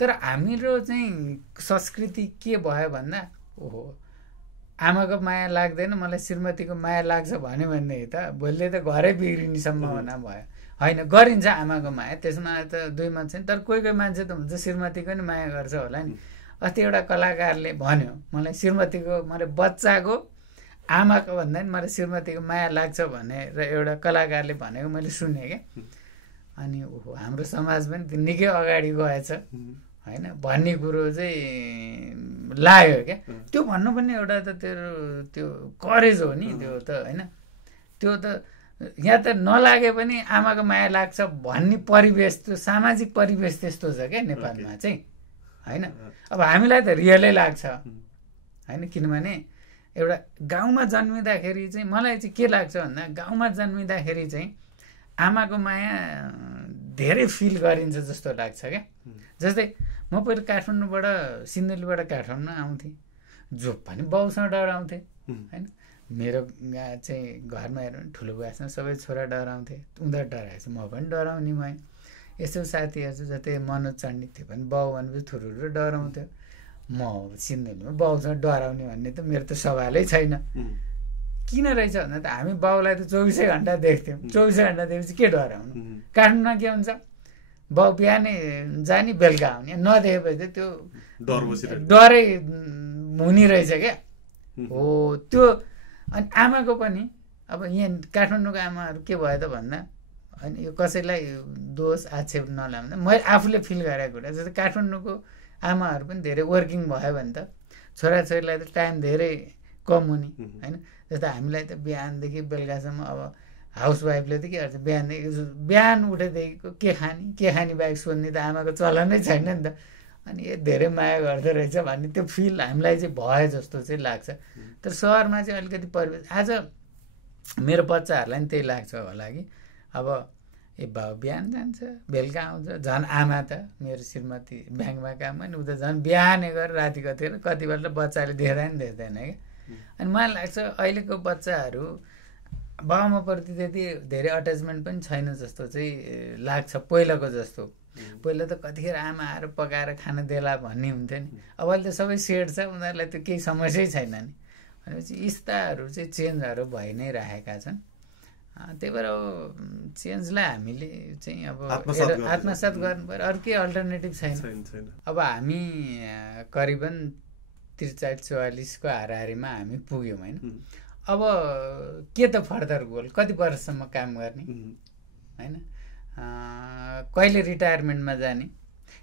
तर हाम्रो चाहिँ संस्कृति के भयो भन्दा ओहो आमाको माया लाग्दैन, मलाई श्रीमतीको माया लाग्छ भन्यो भने त भोलि त घरै बिग्रिने सम्भावना भयो। होइन, गरिन्छ आमाको माया, त्यसमा त दुई मत छैन, तर कोही कोही मान्छे त हुन्छ श्रीमतीको नि माया गर्छ होला नि। अस्ति एउटा कलाकारले भन्यो मलाई श्रीमतीको, मैले बच्चाको आमाको भन्दा नि मलाई श्रीमतीको माया लाग्छ भनेर एउटा कलाकारले भनेको मैले सुनेँ क्या। अनि ओहो हाम्रो समाज पनि निकै अगाडि गएछ होइन भन्ने कुरो चाहिँ लाग्यो क्या। त्यो भन्नु पनि एउटा त त्यो करेज हो नि, त्यो त होइन, त्यो त यहाँ त नलागे पनि आमाको माया लाग्छ भन्ने परिवेश, त्यो सामाजिक परिवेश त्यस्तो छ क्या नेपालमा चाहिँ होइन। अब हामीलाई त रियलै लाग्छ होइन, किनभने एउटा गाउँमा जन्मिँदाखेरि चाहिँ मलाई चाहिँ के लाग्छ भन्दा गाउँमा जन्मिँदाखेरि चाहिँ आमाको माया धेरै फिल गरिन्छ जस्तो लाग्छ क्या। जस्तै म पहिला काठमाडौँबाट, सिन्धुलीबाट काठमाडौँ आउँथेँ, जो पनि बाउसँग डराउँथेँ होइन। मेरो चाहिँ घरमा हेर्नु भने ठुलो बुवासँग सबै छोरा डराउँथे, उनीहरू डराएछ म पनि डराउने भएँ। यसो साथीहरू चाहिँ जस्तै मनोज चण्डी, त्यो पनि बाउ भनेपछि थुरुरु डराउँथ्यो। म सिन्धुलीमा बाउसँग डराउने भन्ने त मेरो त सवालै छैन। किन रहेछ भन्दा त हामी बाउलाई त 24 घन्टा देख्थ्यौँ, 24 घन्टा देखेपछि के डराउनु। काठमाडौँमा के हुन्छ, बाउ बिहानै जाने बेलुका आउने, नदेखेपछि त त्यो डरै हुने रहेछ क्या। हो त्यो। अनि आमाको पनि अब यहाँ काठमाडौँको आमाहरू के भयो त भन्दा, होइन यो कसैलाई दोष आक्षेप नलाउँदा मैले आफूले फिल गरेको कुरा, जस्तै काठमाडौँको आमाहरू पनि धेरै वर्किङ भयो भने त छोराछोरीलाई त टाइम धेरै कम हुने होइन। जस्तै हामीलाई त बिहानदेखि बेलुकासम्म अब हाउसवाइफले त के गर्छ बिहान उठेदेखिको के खाने बाहेक सोध्ने त आमाको चलनै छैन नि त। अनि धेरै माया गर्दो रहेछ भन्ने त्यो फिल हामीलाई चाहिँ भयो जस्तो चाहिँ लाग्छ। तर सहरमा चाहिँ अलिकति परिवेश आज मेरो बच्चाहरूलाई पनि त्यही लाग्छ होला कि अब बाउ बिहान जान्छ बेलुका आउँछ। झन् आमा त मेरो श्रीमती ब्याङ्कमा काम गर्ने ऊ त झन् बिहानै गएर राति कतिपल्ट बच्चाले देख्दा नि देख्दैन क्या। अनि मलाई लाग्छ अहिलेको बच्चाहरू बाबुआमाप्रति त्यति धेरै अट्याचमेन्ट पनि छैन जस्तो चाहिँ लाग्छ पहिलाको जस्तो। पहिला त कतिखेर आमा आएर पकाएर खान देला भन्ने हुन्थ्यो नि। अब अहिले त सबै सेट छ उनीहरूलाई त केही समस्यै छैन नि। भनेपछि यस्ताहरू चाहिँ चेन्जहरू भइ नै राखेका छन्। त्यही भएर चेन्जलाई हामीले चाहिँ अब आत्मसात गर्नु पर्यो। अरू केही अल्टरनेटिभ छैन। अब हामी करिबन 43-44को हाराहारीमा हामी पुग्यौँ होइन। अब के त फर्दर गोल कति वर्षसम्म काम गर्ने होइन, कहिले रिटायरमेन्टमा जाने।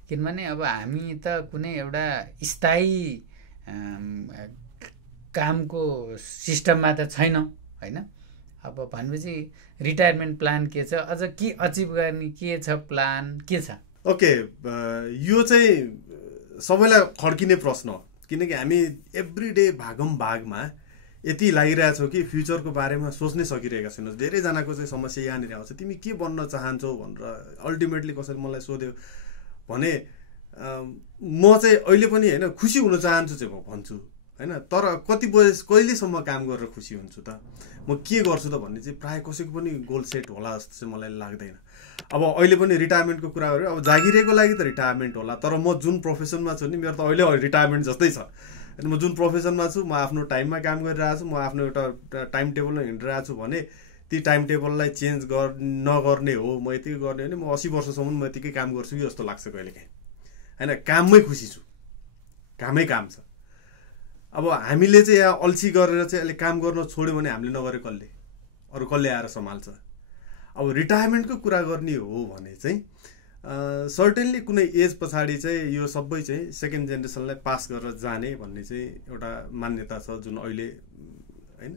किनभने अब हामी त कुनै एउटा स्थायी कामको सिस्टममा त छैनौँ होइन। अब भनेपछि रिटायरमेन्ट प्लान के छ, अझ के अचिभ गर्ने के छ प्लान के छ? ओके, यो चाहिँ सबैलाई खड्किने प्रश्न हो। किनकि हामी एभ्रिडे भागमा यति लागिरहेछौँ कि फ्युचरको बारेमा सोच्नै सकिरहेका छैनौँ। धेरैजनाको चाहिँ समस्या यहाँनिर आउँछ, तिमी के बन्न चाहन्छौ भनेर अल्टिमेटली कसैले मलाई सोध्यो भने म चाहिँ अहिले पनि होइन खुसी हुन चाहन्छु चाहिँ भन्छु होइन। तर कति कहिलेसम्म काम गरेर खुसी हुन्छु त, म के गर्छु त भन्ने चाहिँ प्रायः कसैको पनि गोल सेट होला जस्तो चाहिँ मलाई लाग्दैन। अब अहिले पनि रिटायरमेन्टको कुरा गऱ्यो, अब जागिरेको लागि त रिटायरमेन्ट होला, तर म जुन प्रोफेसनमा छु नि मेरो त अहिले रिटायरमेन्ट जस्तै छ। अनि म जुन प्रोफेसनमा छु म आफ्नो टाइममा काम गरिरहेको छु, म आफ्नो एउटा टाइम टेबलमा हिँडिरहेको छु भने ती टाइम टेबललाई चेन्ज नगर्ने हो म यतिकै गर्ने भने म 80 वर्षसम्म म यतिकै काम गर्छु कि जस्तो लाग्छ कहिलेकाहीँ होइन। काममै खुसी छु, कामै काम छ। अब हामीले चाहिँ यहाँ अल्छी गरेर चाहिँ अहिले काम गर्न छोड्यो भने हामीले नगरे अरू कसले आएर सम्हाल्छ। अब रिटायरमेन्टको कुरा गर्ने हो भने चाहिँ सर्टेनली कुनै एज पछाडि चाहिँ यो सबै चाहिँ सेकेन्ड जेनेरेसनलाई पास गरेर जाने भन्ने चाहिँ एउटा मान्यता छ जुन अहिले होइन।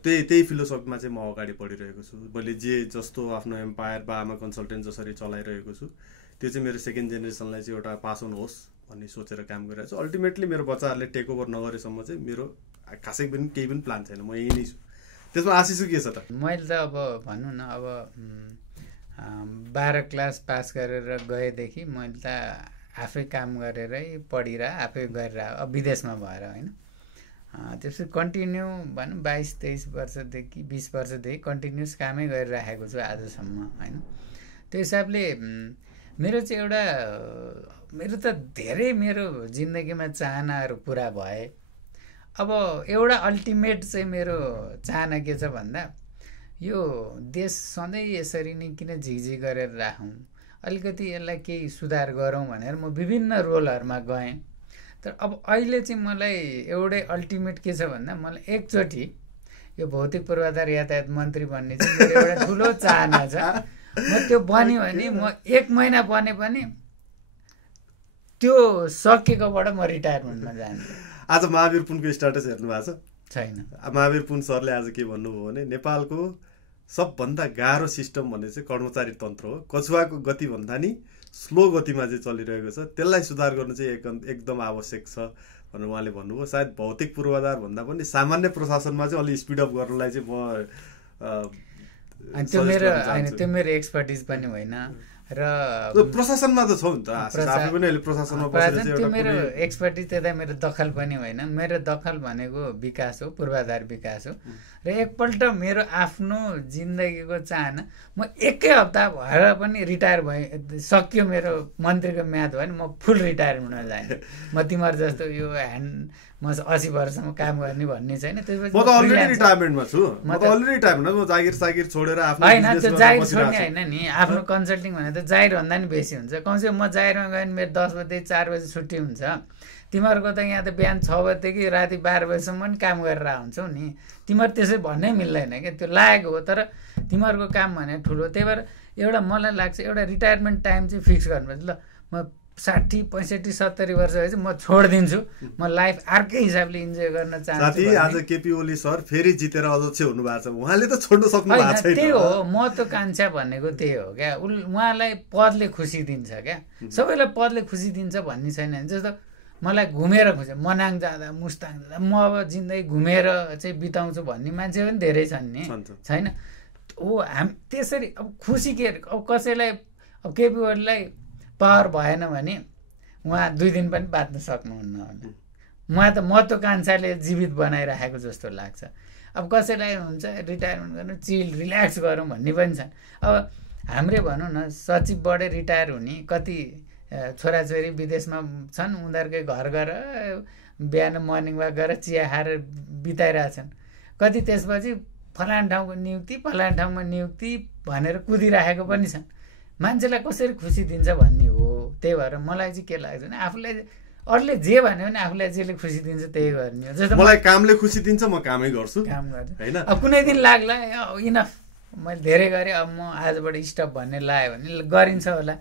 त्यही फिलोसफीमा चाहिँ म अगाडि बढिरहेको छु। मैले जे जस्तो आफ्नो एम्पायर बाआमा कन्सल्टेन्ट जसरी चलाइरहेको छु त्यो चाहिँ मेरो सेकेन्ड जेनेरेसनलाई चाहिँ एउटा पास अन होस् भन्ने सोचेर काम गरिरहेको छु। अल्टिमेटली मेरो बच्चाहरूले टेक ओभर नगरेसम्म चाहिँ मेरो खासै पनि केही पनि प्लान छैन, म यही नै छु। त्यसमा आशिष के छ त? मैले त अब भनौँ न अब 12 क्लास पास गरेर गएदेखि मैले त आफै काम गरेरै पढिरह आफै गरेर विदेशमा भएर होइन। त्यसपछि कन्टिन्यू भनौँ 22-23 वर्षदेखि 20 वर्षदेखि कन्टिन्युस कामै गरिराखेको छु आजसम्म होइन। त्यो हिसाबले मेरो चाहिँ मेरो त धेरै मेरो जिन्दगीमा चाहनाहरू पुरा भए। अब एउटा अल्टिमेट चाहिँ मेरो चाहना के छ भन्दा यो देश सधैँ यसरी नै किन झिकझिक गरेर राखौँ, अलिकति यसलाई केही सुधार गरौँ भनेर म विभिन्न रोलहरूमा गएँ। तर अब अहिले चाहिँ मलाई एउटै अल्टिमेट के छ भन्दा मलाई एकचोटि यो भौतिक पूर्वाधार यातायात मन्त्री बन्ने चाहिँ मेरो एउटा ठुलो चाहना छ। म त्यो बन्यो भने म 1 महिना बने पनि त्यो सकेकोबाट म रिटायरमेन्टमा जान्छु। आज महावीर पुनको स्ट्याटस हेर्नु भएको छैन? महावीर पुन सरले आज के भन्नुभयो भने नेपालको सबभन्दा गाह्रो सिस्टम भन्ने चाहिँ कर्मचारी तन्त्र हो, कछुवाको गति भन्दा नि स्लो गतिमा चाहिँ चलिरहेको छ, त्यसलाई सुधार गर्नु चाहिँ एकदम आवश्यक छ भनेर उहाँले भन्नुभयो। सायद भौतिक पूर्वाधार भन्दा पनि सामान्य प्रशासनमा चाहिँ अलि स्पिड अप गर्नलाई चाहिँ म त्यो मेरो एक्सपर्टिज पनि होइन र प्रशासनमा त छ नि त, आफै पनि अहिले प्रशासनमा बसेर त्यो मेरो एक्सपर्टिज त्यता मेरो दखल पनि होइन। मेरो दखल भनेको विकास हो, पूर्वाधार विकास हो। र एकपल्ट मेरो आफ्नो जिन्दगीको चाहना म 1 हप्ता भएर पनि रिटायर भएँ, सक्यो मेरो मन्त्रीको म्याद भयो भने म फुल रिटायरमेन्टमा जाने। म तिमीहरू जस्तो यो म 80 वर्षसम्म काम गर्ने भन्ने छैन। त्यसपछि म त अलरेडी रिटायरमेन्टमा छु, म त अलरेडी रिटायरमेन्ट, म जागिर छोडेर आफ्नो होइन त्यो जागिर छोड्ने होइन नि, आफ्नो कन्सल्टिङ भने त जागिर भन्दा नि बेसी हुन्छ। कमसेकम म जागिरमा गएँ भने मेरो 10 बजे 4 बजे छुट्टी हुन्छ। तिमीहरूको त यहाँ त बिहान 6 बजेदेखि राति 12 बजीसम्म पनि काम गरेर हुन्छौ नि। तिमीहरू त्यसै भन्नै मिल्दैन क्या, त्यो लागेको हो। तर तिमीहरूको काम भने ठुलो, त्यही भएर एउटा मलाई लाग्छ एउटा रिटायरमेन्ट टाइम चाहिँ फिक्स गर्नुपर्छ। ल म 60, 65, 70 वर्ष भएपछि म छोडिदिन्छु, म लाइफ अर्कै हिसाबले इन्जोय गर्न चाहन्छु। साथी आज केपी ओली सर फेरि जितेर अध्यक्ष हुनु भएको छ, उहाँले त छोड्न सक्नु भएको छैन। त्यही हो महत्त्वाकांक्षा भनेको, त्यही हो क्या। उहाँलाई पदले खुसी दिन्छ क्या, सबैलाई पदले खुसी दिन्छ भन्ने छैन। जस्तो मलाई घुमेर खुसी, मनाङ जाँदा मुस्ताङ जाँदा म अब जिन्दगी घुमेर चाहिँ बिताउँछु भन्ने मान्छे पनि धेरै छन् नि, छैन हो। त्यसरी अब खुसी के, अब कसैलाई अब केपी ओलीलाई पावर भएन भने उहाँ 2 दिन पनि बाँच्न सक्नुहुन्न होला। उहाँ त महत्त्वाकांक्षाले जीवित बनाइराखेको जस्तो लाग्छ। अब कसैलाई हुन्छ रिटायरमेन्ट गर्नु, चिल रिल्याक्स गरौँ भन्ने पनि छन्। अब हाम्रै भनौँ न सचिवबाटै रिटायर हुने कति छोराछोरी विदेशमा छन्, उनीहरूकै घर गएर बिहान मर्निङ वाक गरेर चिया खाएर बिताइरहेछन्। कति त्यसपछि फलान ठाउँको नियुक्ति फलान ठाउँमा नियुक्ति भनेर कुदिराखेको पनि छन्। मान्छेलाई कसरी खुसी दिन्छ भन्ने हो। त्यही भएर मलाई चाहिँ के लाग्छ भने आफूलाई अरूले जे भन्यो भने आफूलाई जेले खुसी दिन्छ त्यही गर्ने हो। जस्तो मलाई कामले खुसी दिन्छ, म कामै गर्छु, काम गर्छु हैन। अब कुनै दिन लाग्ला इनफ मैले धेरै गरेँ, अब म आजबाट स्टप भन्ने लाग्यो भने गरिन्छ होला।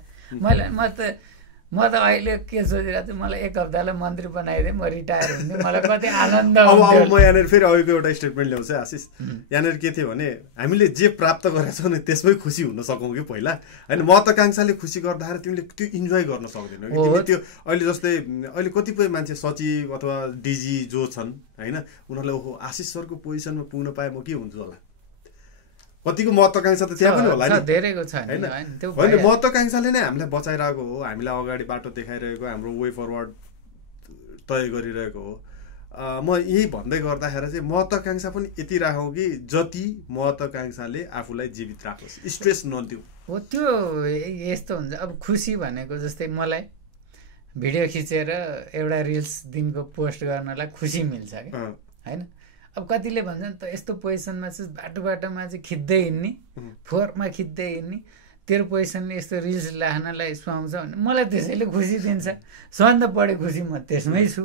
म त अहिले के सोचिरहेको छु, मलाई 1 हप्तालाई मन्त्री बनाइदिएँ, म रिटायर हुन्छु, मलाई कति आनन्द अब म यहाँनिर फेरि अहिलेको एउटा स्टेटमेन्ट ल्याउँछु आशिष। यहाँनिर के थियो भने हामीले जे प्राप्त गरेका छौँ नि त्यसमै खुसी हुन सकौँ कि पहिला, होइन। महत्त्वाकांक्षाले खुसी गर्दाखेरि तिमीले त्यो इन्जोय गर्न सक्दैनौ कि। तिमी त्यो अहिले जस्तै अहिले कतिपय मान्छे सचिव अथवा डिजी जो छन्, होइन, उनीहरूलाई ओहो आशिष सरको पोजिसनमा पुग्न पाए म के हुन्छु होला, कतिको महत्त्वाकांक्षा त त्यहाँ पनि होला नि, धेरैको छ हैन। होइन महत्त्वाकांक्षाले नै हामीलाई बचाइरहेको हो, हामीलाई अगाडि बाटो देखाइरहेको, हाम्रो वे फरवर्ड तय गरिरहेको हो। म यही भन्दै गर्दाखेरि चाहिँ महत्त्वाकांक्षा पनि यति राखौँ कि जति महत्त्वाकांक्षाले आफूलाई जीवित राखोस्, स्ट्रेस नदिऊ हो। त्यो यस्तो हुन्छ। अब खुसी भनेको जस्तै मलाई भिडियो खिचेर एउटा रिल्स दिनको पोस्ट गर्नलाई खुसी मिल्छ क्या, होइन। अब कतिले भन्छन् त यस्तो पोजिसनमा चाहिँ बाटोमा चाहिँ खिच्दै हिँड्ने, फोहोरमा खिच्दै हिँड्ने, तेरो पोजिसनले यस्तो रिल्स राख्नलाई सुहाउँछ भने मलाई त्यसैले खुसी दिन्छ। सबभन्दा बढी खुसी म त्यसमै छु,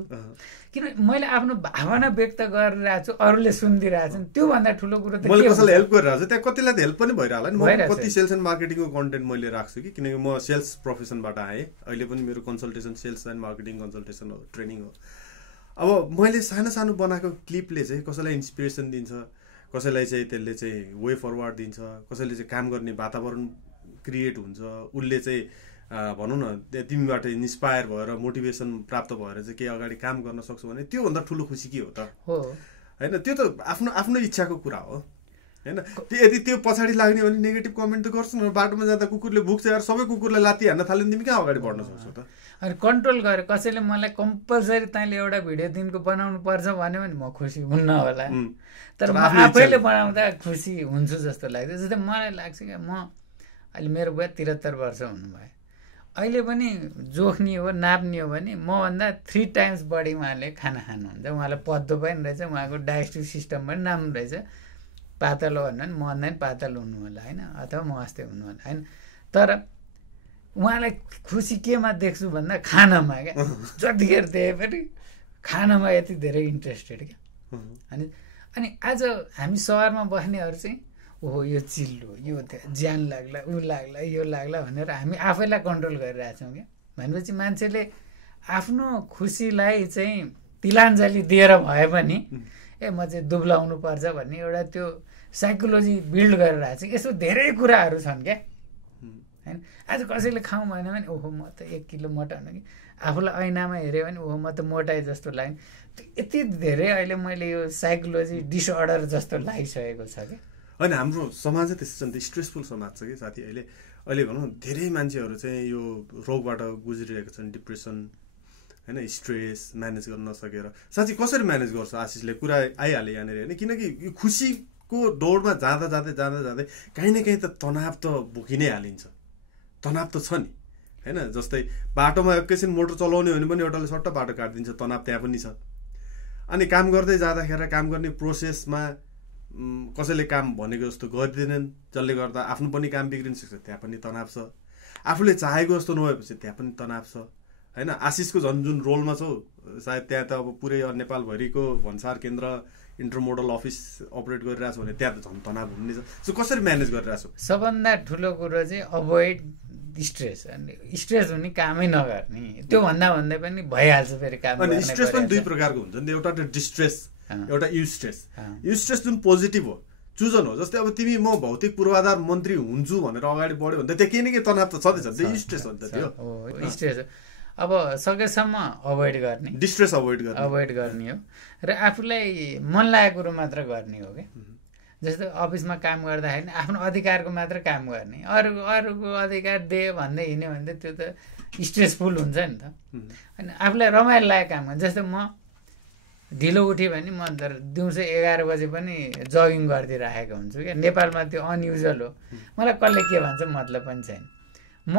किनभने मैले आफ्नो भावना व्यक्त गरिरहेको छु, अरूले सुनिदिरहेको छन्। त्योभन्दा ठुलो कुरो त मैले कसैलाई हेल्प गरिरहेको छु, त्यहाँ कतिलाई त हेल्प पनि भइरहेको होला नि। म कति सेल्स एन्ड मार्केटिङको कन्टेन्ट मैले राख्छु कि, किनकि म सेल्स प्रोफेसनबाट आएँ। अहिले पनि मेरो consultation sales and marketing consultation हो, ट्रेनिङ हो। अब मैले सानो सानो बनाएको क्लिपले चाहिँ कसैलाई इन्सपिरेसन दिन्छ, कसैलाई चाहिँ त्यसले चाहिँ वे फरवर्ड दिन्छ, कसैले चाहिँ काम गर्ने वातावरण क्रिएट हुन्छ, उसले चाहिँ भनौँ न तिमीबाट इन्सपायर भएर मोटिभेसन प्राप्त भएर चाहिँ केही अगाडि काम गर्न सक्छौ भने त्योभन्दा ठुलो खुसी के हो त, होइन। त्यो त आफ्नो आफ्नो इच्छाको कुरा हो, होइन। यदि त्यो पछाडि लाग्ने भने नेगेटिभ कमेन्ट त गर्छु न। बाटोमा जाँदा कुकुरले भुक्छ यार, सबै कुकुरलाई लात्ती हान्न थाल्यो भने तिमी कहाँ अगाडि बढ्न सक्छौ त। अनि कन्ट्रोल गरेर कसैले मलाई कम्पलसरी तैँले एउटा भिडियो दिनको बनाउनु पर्छ भन्यो भने म खुसी हुन्न होला, तर म आफैले बनाउँदा खुसी हुन्छु जस्तो लाग्छ। जस्तै मलाई लाग्छ क्या, म अहिले मेरो बुवा 73 वर्ष हुनुभयो, अहिले पनि जोख्ने हो नाप्ने हो भने मभन्दा 3 टाइम्स बढी उहाँले खाना खानुहुन्छ। उहाँलाई पत्तो पनि रहेछ, उहाँको डाइजेस्टिभ सिस्टम पनि राम्रो रहेछ। पातलो भन्दा पनि मभन्दा पनि पातलो हुनु होला, होइन, अथवा म जस्तै हुनु होला, होइन। तर उहाँलाई खुसी केमा देख्छु भन्दा खानामा क्या, जतिखेर देखे पनि खानामा यति धेरै इन्ट्रेस्टेड क्या। अनि आज हामी सहरमा बस्नेहरू चाहिँ ओहो यो चिल्लो, यो ज्यान लाग्ला, ऊ लाग्ला, यो लाग्ला भनेर हामी आफैलाई कन्ट्रोल गरिरहेछौँ क्या। भनेपछि मान्छेले आफ्नो खुसीलाई चाहिँ तिलाञ्जली दिएर भए पनि म चाहिँ दुब्लाउनु पर्छ भन्ने एउटा त्यो साइकोलोजी बिल्ड गरिरहेको छ। यसो धेरै कुराहरू छन् क्या, होइन। आज कसैले खाउँ भएन भने ओहो म त 1 किलो मोटाउनु कि, आफूलाई ऐनामा हेऱ्यो भने ओहो म त मोटाए जस्तो लाग्यो। यति धेरै अहिले मैले यो साइकोलोजी डिसअर्डर जस्तो लागिसकेको छ कि। होइन हाम्रो समाजै त्यस्तो छ नि त, स्ट्रेसफुल समाज छ कि साथी। अहिले भनौँ धेरै मान्छेहरू चाहिँ यो रोगबाट गुज्रिरहेको छन्, डिप्रेसन, होइन, स्ट्रेस म्यानेज गर्न नसकेर। साँच्ची कसरी म्यानेज गर्छ आशिषले, कुरा आइहाल्यो यहाँनिर, होइन। किनकि यो खुसीको दौडमा जाँदा जाँदै काहीँ न काहीँ त तनाव त बोकि नै हालिन्छ, तनाव त छ नि, होइन। जस्तै बाटोमा एकैछिन मोटर चलाउने हो भने पनि एउटाले सट्ट बाटो काटिदिन्छ, तनाव त्यहाँ पनि छ। अनि काम गर्दै जाँदाखेरि काम गर्ने प्रोसेसमा कसैले काम भनेको जस्तो गरिदिँदैनन्, जसले गर्दा आफ्नो पनि काम बिग्रिन सक्छ, त्यहाँ पनि तनाव छ। आफूले चाहेको जस्तो नभएपछि त्यहाँ पनि तनाव छ, होइन। आशिषको जुन रोलमा छौ सायद त्यहाँ त अब पुरै नेपालभरिको भन्सार केन्द्र इन्टरमोडल अफिस अपरेट गरिरहेको छ भने त्यहाँ त झन् तनाव हुने छ। सो कसरी म्यानेज गरिरहेको छौ? सबभन्दा ठुलो कुरो चाहिँ अभोइड स्ट्रेस अनि स्ट्रेस हुने कामै नगर्ने त्यो भन्दा पनि भइहाल्छ फेरि काम अनि स्ट्रेस पनि दुई प्रकारको हुन्छ नि एउटा त डिस्ट्रेस एउटा युस्ट्रेस युस्ट्रेस जुन पोजिटिभ हो चुजन हो जस्तै अब तिमी म भौतिक पूर्वाधार मन्त्री हुन्छु भनेर अगाडि बढ्यो भने त त्यो केही न केही तनाव त छँदैछ त्यो युस्ट्रेस हो नि त त्यो हो स्ट्रेस अब सकेसम्म अभोइड गर्ने डिस्ट्रेस अभोइड गर्ने हो र आफूलाई मन लागेको कुरो मात्र गर्ने हो क्या जस्तो अफिसमा काम गर्दाखेरि आफ्नो अधिकारको मात्र काम गर्ने अरूको अधिकार दे भन्दै हिँड्यो भने त त्यो त स्ट्रेसफुल हुन्छ नि त अनि आफूलाई रमाइलो लागेको काम गर्ने जस्तो म ढिलो उठ्यो भने म दिउँसो 11 बजे पनि जगिङ गरिदिइराखेको हुन्छु क्या नेपालमा त्यो अनयुजल हो मलाई कसले के भन्छ मतलब पनि छैन म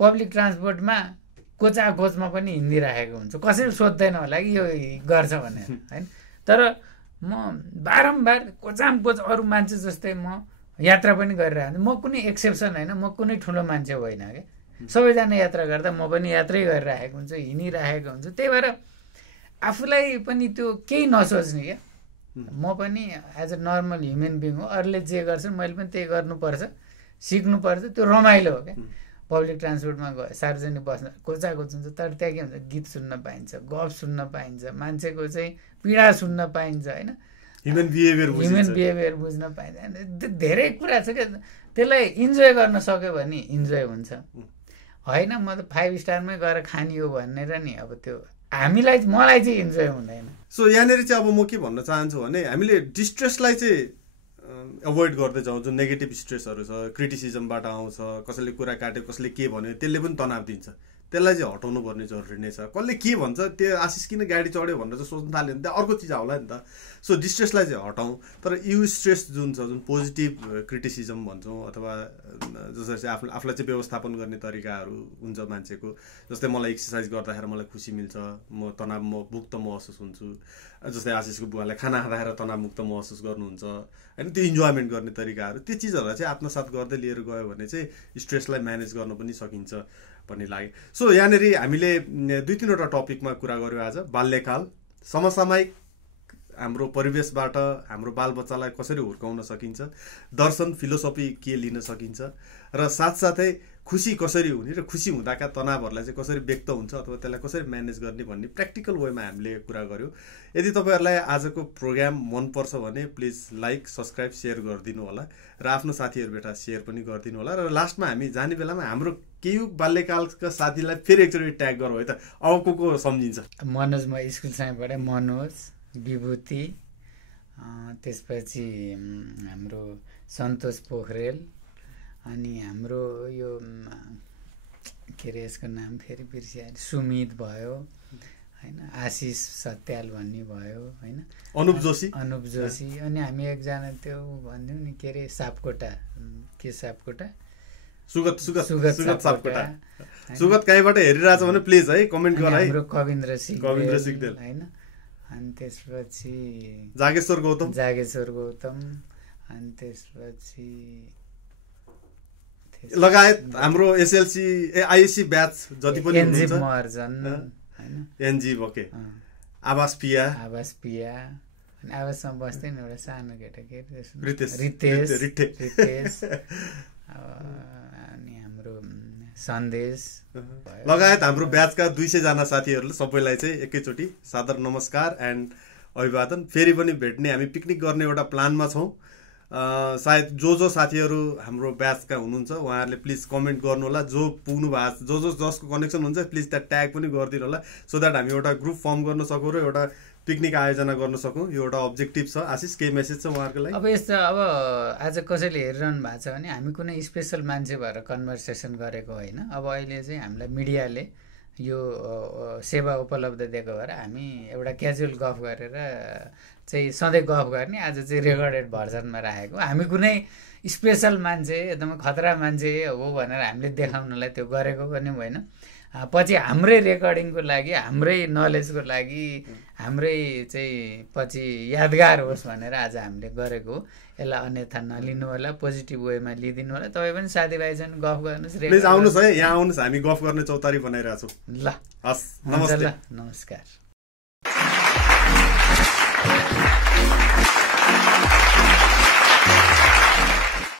पब्लिक ट्रान्सपोर्टमा कोचाकोचमा पनि हिँडिराखेको हुन्छु कसैले सोध्दैन होला कि यो गर्छ भनेर होइन तर म बारम्बार कोचामकोच अरू मान्छे जस्तै म यात्रा पनि गरिरहेको हुन्छु म कुनै एक्सेप्सन होइन म कुनै ठुलो मान्छे होइन क्या सबैजना यात्रा गर्दा म पनि यात्रै गरिरहेको हुन्छु हिँडिरहेको हुन्छु त्यही भएर आफूलाई पनि त्यो केही नसोच्ने क्या म पनि as a normal human being हो अरूले जे गर्छन् मैले पनि त्यही गर्नुपर्छ सिक्नुपर्छ त्यो रमाइलो हो क्या पब्लिक ट्रान्सपोर्टमा गयो सार्वजनिक बस्न कोचाकोच हुन्छ तर त्यहाँ के हुन्छ गीत सुन्न पाइन्छ गफ सुन्न पाइन्छ मान्छेको चाहिँ पीडा सुन्न पाइन्छ होइन ह्युमन बिहेभियर बुझ्न पाइन्छ धेरै कुरा छ क्या त्यसलाई इन्जोय गर्न सक्यो भने इन्जोय हुन्छ होइन म त 5 स्टारमै गएर खाने हो भनेर नि अब त्यो मलाई चाहिँ इन्जोय हुँदैन सो यहाँनिर चाहिँ अब म के भन्न चाहन्छु भने हामीले डिस्ट्रेसलाई चाहिँ अभोइड गर्दै जाउँ जुन नेगेटिभ स्ट्रेसहरू छ क्रिटिसिजमबाट आउँछ कसैले कुरा काट्यो कसले के भन्यो त्यसले पनि तनाव दिन्छ त्यसलाई चाहिँ हटाउनु पर्ने जरुरी नै छ कसले के भन्छ त्यो आशिष किन गाडी चढ्यो भनेर चाहिँ सोच्नु थाल्यो भने त्यहाँ अर्को चिज आउला नि त सो डिस्ट्रेसलाई चाहिँ हटाउँ तर यु स्ट्रेस जुन छ जुन पोजिटिभ क्रिटिसिजम भन्छौँ अथवा जसरी चाहिँ आफूलाई चाहिँ व्यवस्थापन गर्ने तरिकाहरू हुन्छ मान्छेको जस्तै मलाई एक्सर्साइज गर्दाखेरि मलाई खुसी मिल्छ म तनाव मुक्त महसुस हुन्छु जस्तै आशिषको बुवालाई खाना खाँदाखेरि तनावमुक्त महसुस गर्नुहुन्छ होइन त्यो इन्जोयमेन्ट गर्ने तरिकाहरू त्यो चिजहरूलाई चाहिँ आत्मसात गर्दै लिएर गयो भने चाहिँ स्ट्रेसलाई म्यानेज गर्न पनि सकिन्छ भन्ने लाग्यो सो यहाँनिर हामीले 2-3वटा टपिकमा कुरा गऱ्यौँ आज बाल्यकाल समसामयिक हाम्रो परिवेशबाट हाम्रो बालबच्चालाई कसरी हुर्काउन सकिन्छ दर्शन फिलोसफी के लिन सकिन्छ र साथसाथै खुसी कसरी हुने र खुसी हुँदाका तनावहरूलाई चाहिँ कसरी व्यक्त हुन्छ अथवा त्यसलाई कसरी म्यानेज गर्ने भन्ने प्र्याक्टिकल वेमा हामीले कुरा गऱ्यौँ यदि तपाईँहरूलाई आजको प्रोग्राम मनपर्छ भने प्लिज लाइक सब्सक्राइब सेयर गरिदिनु होला र आफ्नो साथीहरू भेटा सेयर पनि गरिदिनु होला र लास्टमा हामी जाने बेलामा हाम्रो केही बाल्यकालका साथीलाई फेरि एकचोटि ट्याग गरौँ है त अब को सम्झिन्छ मनोज म स्कुल सँगैबाट मनोज विभूति त्यसपछि हाम्रो सन्तोष पोखरेल अनि हाम्रो यो के अरे यसको नाम फेरि बिर्सिहाल्यो सुमित भयो होइन आशिष सत्याल भन्ने भयो होइन अनुप जोशी अनि हामी एकजना त्यो भन्थ्यौँ नि के अरे सापकोटा सुगत सापकोटा सुगत कहीँबाट हेरिरहेछ भने प्लिज है कमेन्ट गर है हाम्रो कविन्द्र सिग्देल होइन अनि त्यसपछि जागेश्वर गौतम अनि त्यसपछि लगायत हाम्रो एसएलसी आइएससी ब्याच जति पनि हुनुहुन्छ महर्जन हैन एनजी ओके आवास पिया अनि आवासमा बस्दै नि एउटा सानो केटा के रितेश अनि हाम्रो सन्देश लगायत हाम्रो ब्याचका 200 जना साथीहरूले सबैलाई चाहिँ एकैचोटि सादर नमस्कार एन्ड अभिवादन फेरि पनि भेट्ने हामी पिकनिक गर्ने एउटा प्लानमा छौँ सायद जो साथीहरू हाम्रो ब्याचका हुनुहुन्छ उहाँहरूले प्लिज कमेन्ट गर्नु होला जो पुग्नु भएको जसको कनेक्सन हुन्छ प्लिज त्यहाँ ट्याग पनि गरिदिनु होला सो द्याट हामी एउटा ग्रुप फर्म गर्न सकौँ र एउटा पिकनिक आयोजना गर्न सकौँ यो एउटा अब्जेक्टिभ छ आशिष केही मेसेज छ उहाँहरूको लागि अब यस्तो अब आज कसैले हेरिरहनु भएको छ भने हामी कुनै स्पेसल मान्छे भएर कन्भर्सेसन गरेको होइन अब अहिले चाहिँ हामीलाई मिडियाले यो सेवा उपलब्ध दिएको भएर हामी एउटा क्याजुअल गफ गरेर चाहिँ सधैँ गफ गर्ने आज चाहिँ रेकर्डेड भर्जनमा राखेको हामी कुनै स्पेसल मान्छे एकदमै खतरा मान्छे हो भनेर हामीले देखाउनलाई त्यो गरेको पनि होइन पछि हाम्रै रेकर्डिङको लागि हाम्रै नलेजको लागि हाम्रै चाहिँ पछि यादगार होस् भनेर आज हामीले गरेको हो यसलाई अन्यथा नलिनु होला पोजिटिभ वेमा लिइदिनु होला तपाईँ पनि साथीभाइसँग गफ गर्नुहोस् प्लिज आउनुहोस् है यहाँ आउनुहोस् हामी गफ गर्ने चौतारी बनाइरहेको छौँ ल हस् नमस्ते नमस्कार